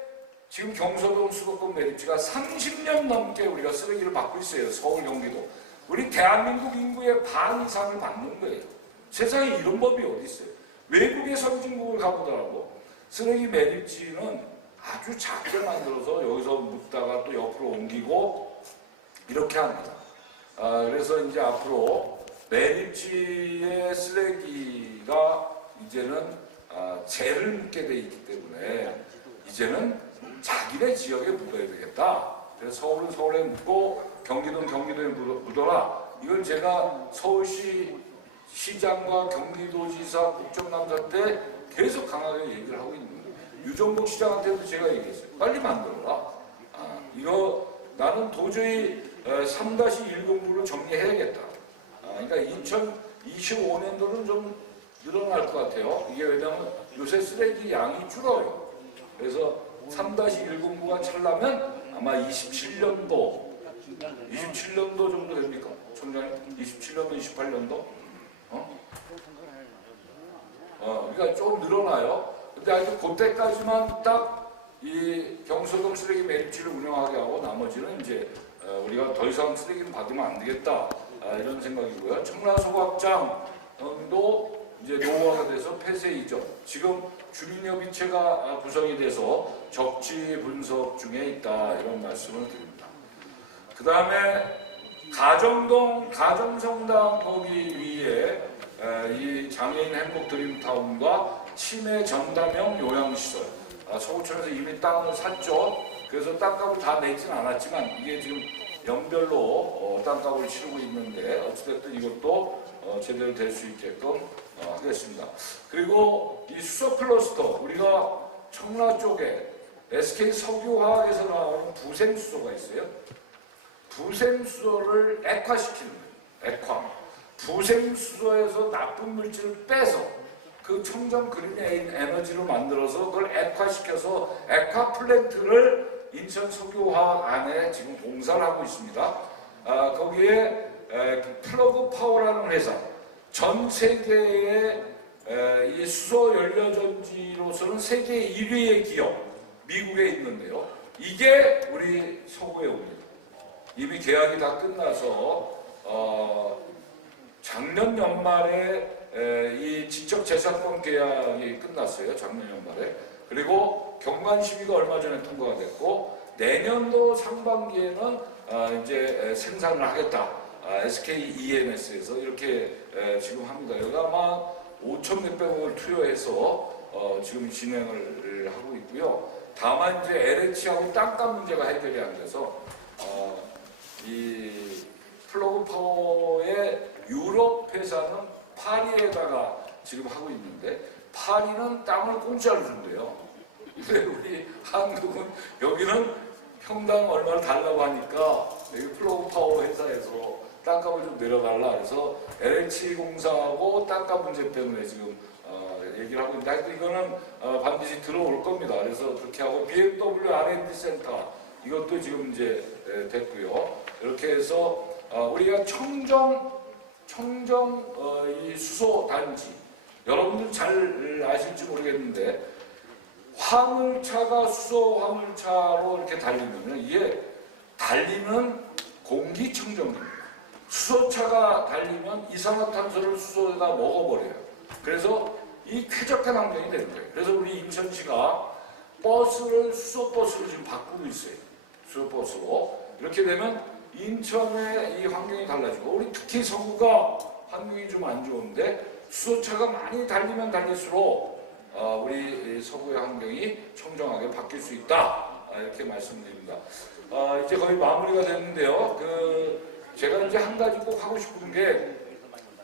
지금 경서동 수도권 매립지가 30년 넘게 우리가 쓰레기를 받고 있어요. 서울, 경기도. 우리 대한민국 인구의 반 이상을 받는 거예요. 세상에 이런 법이 어디 있어요? 외국의 선진국을 가보더라고. 쓰레기 매립지는 아주 작게 만들어서 여기서 묻다가 또 옆으로 옮기고 이렇게 합니다. 그래서 이제 앞으로 매립지의 쓰레기가 이제는 재를 묻게 돼 있기 때문에 이제는 자기네 지역에 묻어야 되겠다. 그래서 서울은 서울에 묻고 경기도는 경기도에 묻어라. 이걸 제가 서울시 시장과 경기도지사 국정감사 때 계속 강하게 얘기를 하고 있는 거예요. 유종복 시장한테도 제가 얘기했어요. 빨리 만들어라. 이거 나는 도저히 3-109로 정리해야겠다. 그러니까 2025년도는 좀 늘어날 것 같아요. 이게 왜냐하면 요새 쓰레기 양이 줄어요. 그래서 3-109가 차려면 아마 27년도 정도 됩니까? 총장님? 27년도, 28년도? 그러니까 좀 늘어나요. 근데 아직 그때까지만 딱 이 경서동 쓰레기 매립지를 운영하게 하고 나머지는 이제 우리가 더 이상 쓰레기는 받으면 안 되겠다. 이런 생각이고요. 청라 소각장도 이제 노후화가 돼서 폐쇄 이전. 지금 주민협의체가 구성이 돼서 적지 분석 중에 있다. 이런 말씀을 드립니다. 그 다음에 가정성당 거기 위에 이 장애인 행복 드림타운과 치매 전담형 요양시설. 서구청에서 이미 땅을 샀죠. 그래서 땅값을 다 내진 않았지만 이게 지금 연별로 땅값을 치르고 있는데 어찌됐든 이것도 제대로 될 수 있게끔 하겠습니다. 그리고 이 수소 클러스터 우리가 청라 쪽에 SK 석유화학에서 나오는 부생수소가 있어요. 부생수소를 액화시키는 거예요. 액화. 부생수소에서 나쁜 물질을 빼서 그 청정 그린 에너지로 만들어서 그걸 액화시켜서 액화 플랜트를 인천 석유화학 안에 지금 공사를 하고 있습니다. 거기에 플러그 파워라는 회사, 전 세계의 이 수소 연료전지로서는 세계 1위의 기업, 미국에 있는데요. 이게 우리 서구에 옵니다. 이미 계약이 다 끝나서 작년 연말에 이 지적재산권 계약이 끝났어요. 작년 연말에. 그리고 경관심의가 얼마 전에 통과가 됐고 내년도 상반기에는 이제 생산을 하겠다. SK EMS에서 이렇게 지금 합니다. 여기가 아마 5천 몇백억을 투여해서 지금 진행을 하고 있고요. 다만 이제 LH하고 땅값 문제가 해결이 안 돼서 이 플러그 파워의 유럽 회사는 파리에다가 지금 하고 있는데 파리는 땅을 공짜로 준대요. 근데 우리 한국은 여기는 평당 얼마를 달라고 하니까 여기 플러그 파워 회사에서 땅값을 좀 내려달라 그래서 LH 공사하고 땅값 문제 때문에 지금 얘기를 하고 있는데 하여튼 이거는 반드시 들어올 겁니다. 그래서 그렇게 하고 BMW R&D 센터 이것도 지금 이제 됐고요. 이렇게 해서 우리가 청정 이 수소 단지 여러분들 잘 아실지 모르겠는데 화물차가 수소 화물차로 이렇게 달리면 이게 달리면 공기 청정입니다. 수소차가 달리면 이산화탄소를 수소가 먹어버려요. 그래서 이 쾌적한 환경이 되는 거예요. 그래서 우리 인천시가 버스를 수소버스로 지금 바꾸고 있어요. 수소버스로. 이렇게 되면 인천의 이 환경이 달라지고 우리 특히 서구가 환경이 좀 안 좋은데 수소차가 많이 달리면 달릴수록 우리 서구의 환경이 청정하게 바뀔 수 있다. 이렇게 말씀드립니다. 이제 거의 마무리가 됐는데요. 제가 이제 한 가지 꼭 하고 싶은 게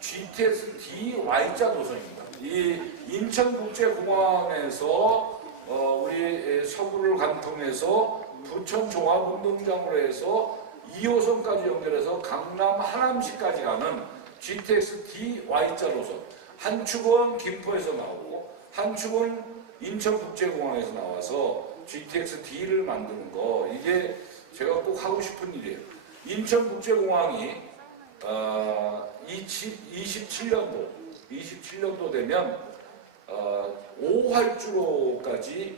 GTX-D Y자 노선입니다. 이 인천국제공항에서 우리 서구를 관통해서 부천 종합운동장으로 해서 2호선까지 연결해서 강남 하남시까지 가는 GTX-D Y자 노선. 한 축은 김포에서 나오고 한 축은 인천국제공항에서 나와서 GTX-D를 만드는 거 이게 제가 꼭 하고 싶은 일이에요. 인천국제공항이 27년도 되면 5활주로까지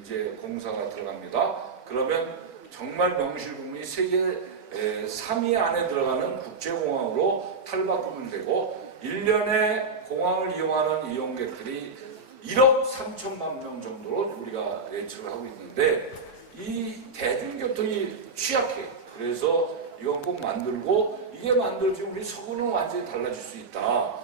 이제 공사가 들어갑니다. 그러면 정말 명실공히 세계 3위 안에 들어가는 국제공항으로 탈바꿈이 되고 1년에 공항을 이용하는 이용객들이 1억 3천만 명 정도로 우리가 예측을 하고 있는데 이 대중교통이 취약해요. 그래서 이건 꼭 만들고 이게 만들어지면 우리 서구는 완전히 달라질 수 있다.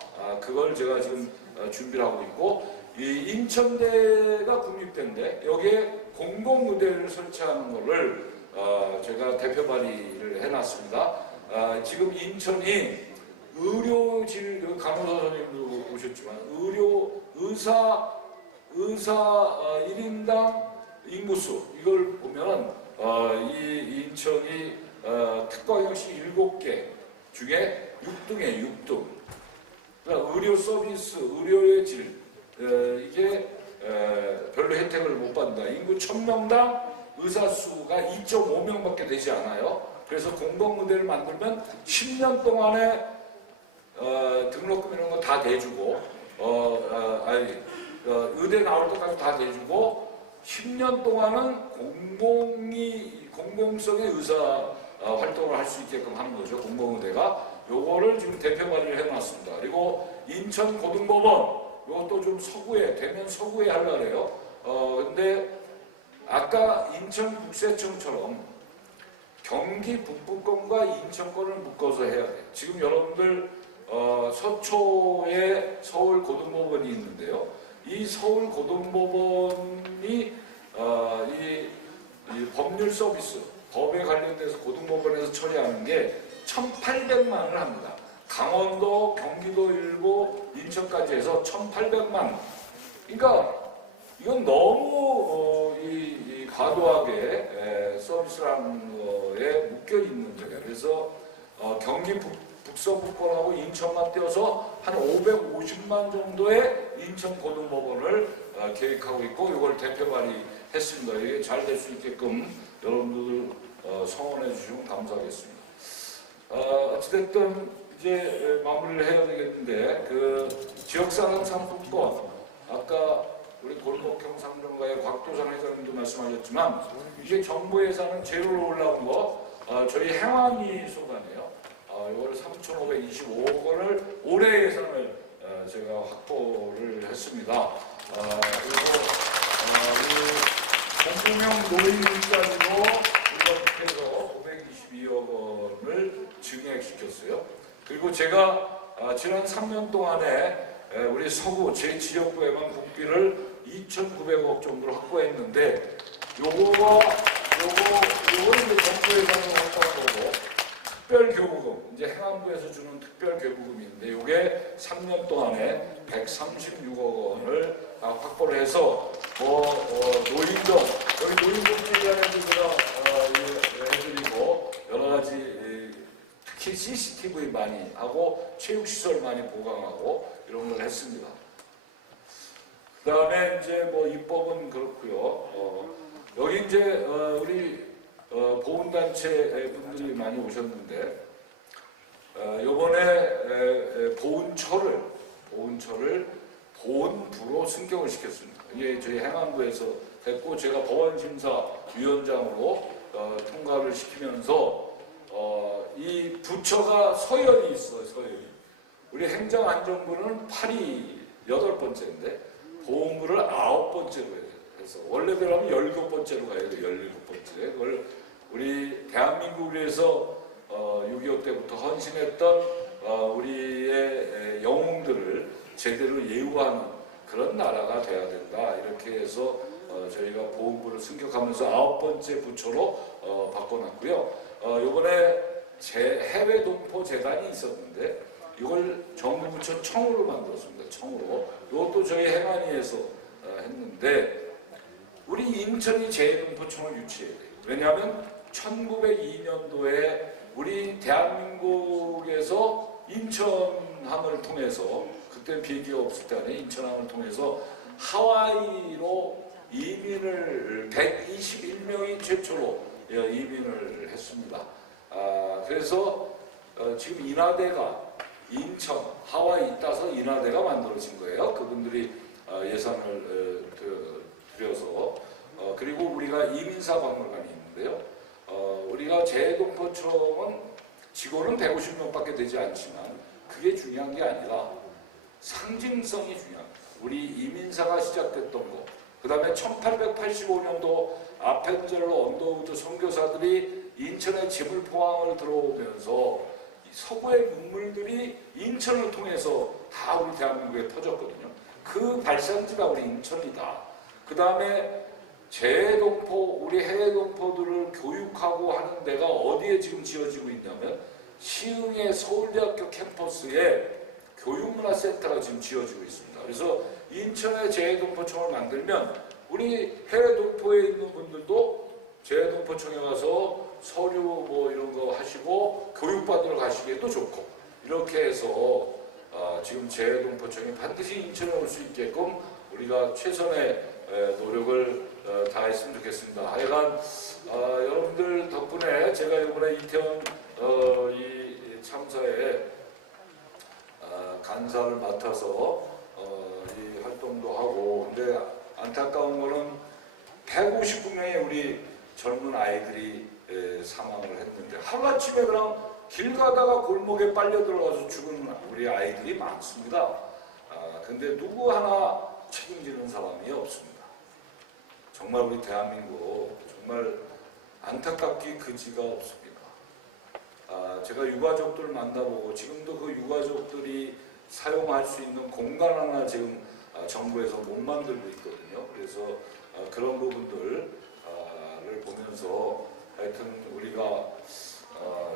그걸 제가 지금 준비를 하고 있고 이 인천대가 국립대인데 여기에 공공의대를 설치하는 거를 제가 대표 발의를 해놨습니다. 지금 인천이 의료진 간호사 선생님도 오셨지만 의사 1인당 인구수 이걸 보면 이 인천이 특과경시 7개 중에 6등에 6등. 그러니까 의료 서비스, 의료의 질 이게 별로 혜택을 못 받는다. 인구 1000명당 의사 수가 2.5명밖에 되지 않아요. 그래서 공공의대를 만들면 10년 동안에 등록금 이런 거 다 대주고 의대 나올 때까지 다 대주고 10년 동안은 공공성의 의사 활동을 할 수 있게끔 하는 거죠. 공공의대가. 요거를 지금 대표 발의를 해놨습니다. 그리고 인천 고등법원 이것도 좀 서구에 되면 서구에 하려고 해요. 근데 아까 인천국세청처럼 경기 북부권과 인천권을 묶어서 해야 돼요. 지금 여러분들 서초에 서울 고등법원이 있는데요. 이 서울 고등법원이 이 법률 서비스, 법에 관련돼서 고등법원에서 처리하는 게 1,800만을 합니다. 강원도, 경기도 일부, 인천까지 해서 1,800만. 그러니까 이건 너무 과도하게 서비스라는 거에 묶여 있는 거예요. 그래서 경기 북서부권하고 인천만 떼어서 한 550만 정도의 인천 고등법원을 계획하고 있고 이걸 대표 발의했습니다. 이게 잘 될 수 있게끔 여러분들 성원해 주시면 감사하겠습니다. 어찌됐든 이제 마무리를 해야 되겠는데 지역사랑 상품권 아까 우리 골목형 상점가의 곽도상 회장님도 말씀하셨지만 이게 정부 예산은 제로로 올라온 거 저희 행안위 소관이에요. 이거를 3,525억 원을 올해 예산을 제가 확보를 했습니다. 그리고 공공형 노인 일자리로 이렇게 해서 522억 원을 증액시켰어요. 그리고 제가 지난 3년 동안에 우리 서구 제 지역구에만 국비를 2,900억 정도를 확보했는데 요거는 이제 정부에서는 확보한 거고 특별교부금, 이제 행안부에서 주는 특별교부금인데 요게 3년 동안에 136억 원을 확보를 해서 노인정, 여기 노인정 얘기하는데 제가 해드리고 여러 가지 특히 CCTV 많이 하고 체육시설 많이 보강하고 이런 걸 했습니다. 그 다음에 이제 뭐 입법은 그렇고요. 여기 이제 우리 보훈단체 분들이 많이 오셨는데 요번에 보훈처를 보훈부로 승격을 시켰습니다. 이게 저희 행안부에서 했고 제가 법원심사위원장으로 통과를 시키면서 이 부처가 서열이 있어요. 서열이. 우리 행정안전부는 8번째인데 보훈부를 9번째로 해서 원래대로 하면 17번째로 가야 돼요. 17번째. 그걸 우리 대한민국을 위해서 6.25 때부터 헌신했던 우리의 영웅들을 제대로 예우하는 그런 나라가 돼야 된다. 이렇게 해서 저희가 보훈부를 승격하면서 9번째 부처로 바꿔놨고요. 요번에 해외 동포 재단이 있었는데 이걸 정부 부처 청으로 만들었습니다. 청으로. 이것도 저희 행안위에서 했는데 우리 인천이 재외동포청을 유치해야 돼요. 왜냐하면 1902년도에 우리 대한민국에서 인천항을 통해서 그때 비행기가 없을 때 안에 인천항을 통해서 하와이로 이민을 121명이 최초로 이민을 했습니다. 그래서 지금 인하대가 인천, 하와이 따서 인하대가 만들어진 거예요. 그분들이 예산을 들여서 그리고 우리가 이민사 박물관이 있는데요. 우리가 재외동포청은 직원은 150명밖에 되지 않지만 그게 중요한 게 아니라 상징성이 중요합니다. 우리 이민사가 시작됐던 거, 그 다음에 1885년도 아펜젤러 언더우드 선교사들이 인천에 지물 포항을 들어오면서 서구의 문물들이 인천을 통해서 다 우리 대한민국에 터졌거든요. 그 발산지가 우리 인천이다. 그 다음에 재외동포, 우리 해외동포들을 교육하고 하는 데가 어디에 지금 지어지고 있냐면 시흥의 서울대학교 캠퍼스에 교육문화센터가 지금 지어지고 있습니다. 그래서 인천에 재외동포청을 만들면 우리 해외동포에 있는 분들도 재외동포청에 가서 서류 뭐 이런 거 하시고 교육받으러 가시기에도 좋고 이렇게 해서 지금 재외동포청이 반드시 인천에 올 수 있게끔 우리가 최선의 노력을 다했으면 좋겠습니다. 하여간 여러분들 덕분에 제가 이번에 이태원 이 참사에 간사를 맡아서 이 활동도 하고 근데 안타까운 거는 159명의 우리 젊은 아이들이 사망을 했는데 하루아침에 그냥 길 가다가 골목에 빨려 들어가서 죽은 우리 아이들이 많습니다. 근데 누구 하나 책임지는 사람이 없습니다. 정말 우리 대한민국 정말 안타깝게 그지가 없습니다. 제가 유가족들을 만나보고 지금도 그 유가족들이 사용할 수 있는 공간 하나 지금 정부에서 못 만들고 있거든요. 그래서 그런 부분들을 보면서 하여튼 우리가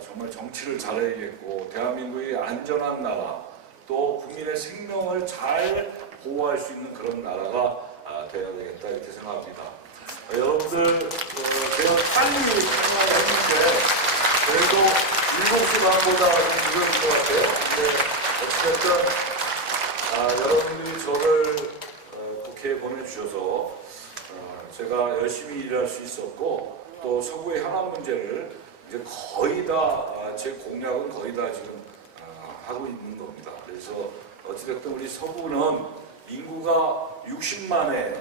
정말 정치를 잘해야겠고 대한민국이 안전한 나라 또 국민의 생명을 잘 보호할 수 있는 그런 나라가 되어야 되겠다 이렇게 생각합니다. 여러분들 제가 빨리 생각을 했는데 그래도 7시간보다 좀 늦은 것 같아요. 근데 어쨌든 여러분들이 저를 국회에 보내주셔서 제가 열심히 일할 수 있었고 또 서구의 현안 문제를 이제 거의 다 제 공약은 거의 다 지금 하고 있는 겁니다. 그래서 어찌됐든 우리 서구는 인구가 60만의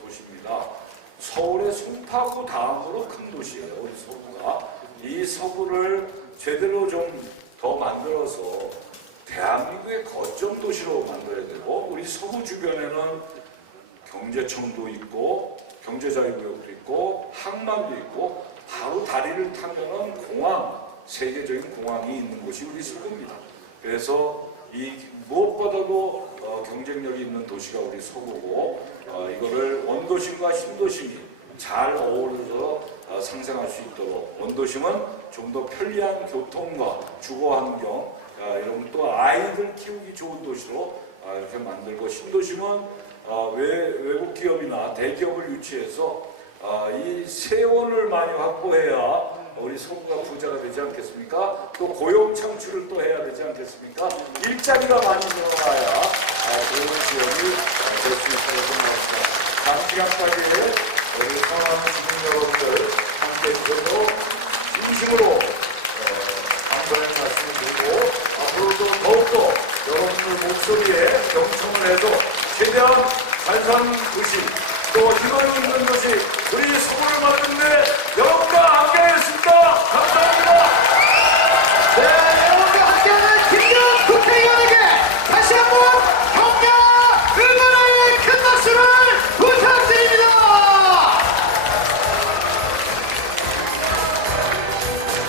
도시입니다. 서울의 송파구 다음으로 큰 도시예요. 우리 서구가. 이 서구를 제대로 좀 더 만들어서 대한민국의 거점 도시로 만들어야 되고 우리 서구 주변에는 경제청도 있고 경제자유구역도 있고 항만도 있고 바로 다리를 타면은 공항, 세계적인 공항이 있는 곳이 우리 서구입니다. 그래서 이 무엇보다도 경쟁력이 있는 도시가 우리 서구고 이거를 도시와 신도심이 잘 어우러져 상생할 수 있도록 원도심은 좀 더 편리한 교통과 주거 환경 이런 또 아이들 키우기 좋은 도시로 이렇게 만들고 신도심은 외국 기업이나 대기업을 유치해서 이 세원을 많이 확보해야 우리 서구가 부자가 되지 않겠습니까? 또 고용 창출을 또 해야 되지 않겠습니까? 일자리가 많이 늘어나야 좋은 지역이 될 수 있다고 생각합니다. 단기간까지 우리 사랑하는 주민 여러분들 함께 해주셔서 진심으로 감사의 말씀을 드리고 앞으로도 더욱더 여러분들 목소리에 경청을 해서 최대한 잘 사는 도시 또 희망이 있는 도시 우리 서구를 만드는데 여러분과 함께하겠습니다. 감사합니다. 네, 여러분과 함께하는 김경 국회의원에게 다시 한번 격려 응원의 큰 박수를 부탁드립니다.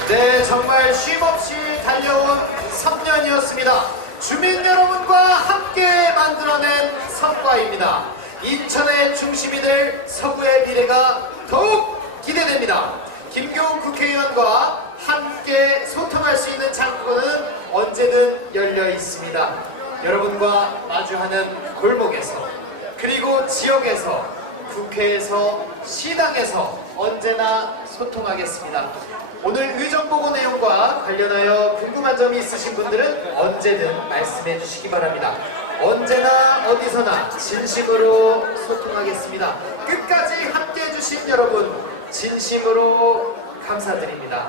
네, 정말 쉼없이 달려온 3년이었습니다. 주민 여러분과 함께 만들어낸 성과입니다. 인천의 중심이 될 서구의 미래가 더욱 기대됩니다. 김교훈 국회의원과 함께 소통할 수 있는 창구는 언제든 열려 있습니다. 여러분과 마주하는 골목에서 그리고 지역에서 국회에서 시당에서 언제나 소통하겠습니다. 오늘 의정보고 내용과 관련하여 궁금한 점이 있으신 분들은 언제든 말씀해 주시기 바랍니다. 언제나 어디서나 진심으로 소통하겠습니다. 끝까지 함께 해주신 여러분 진심으로 감사드립니다.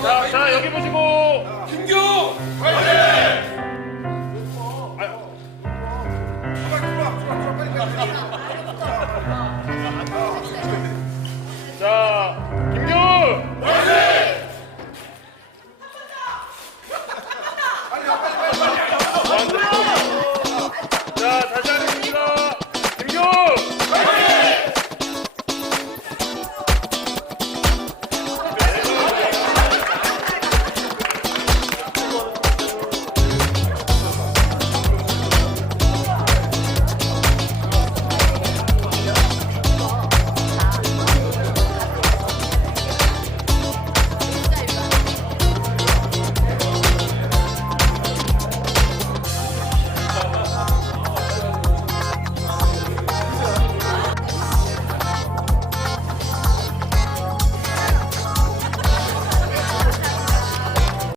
자, 여기 보시고 김경 화이팅!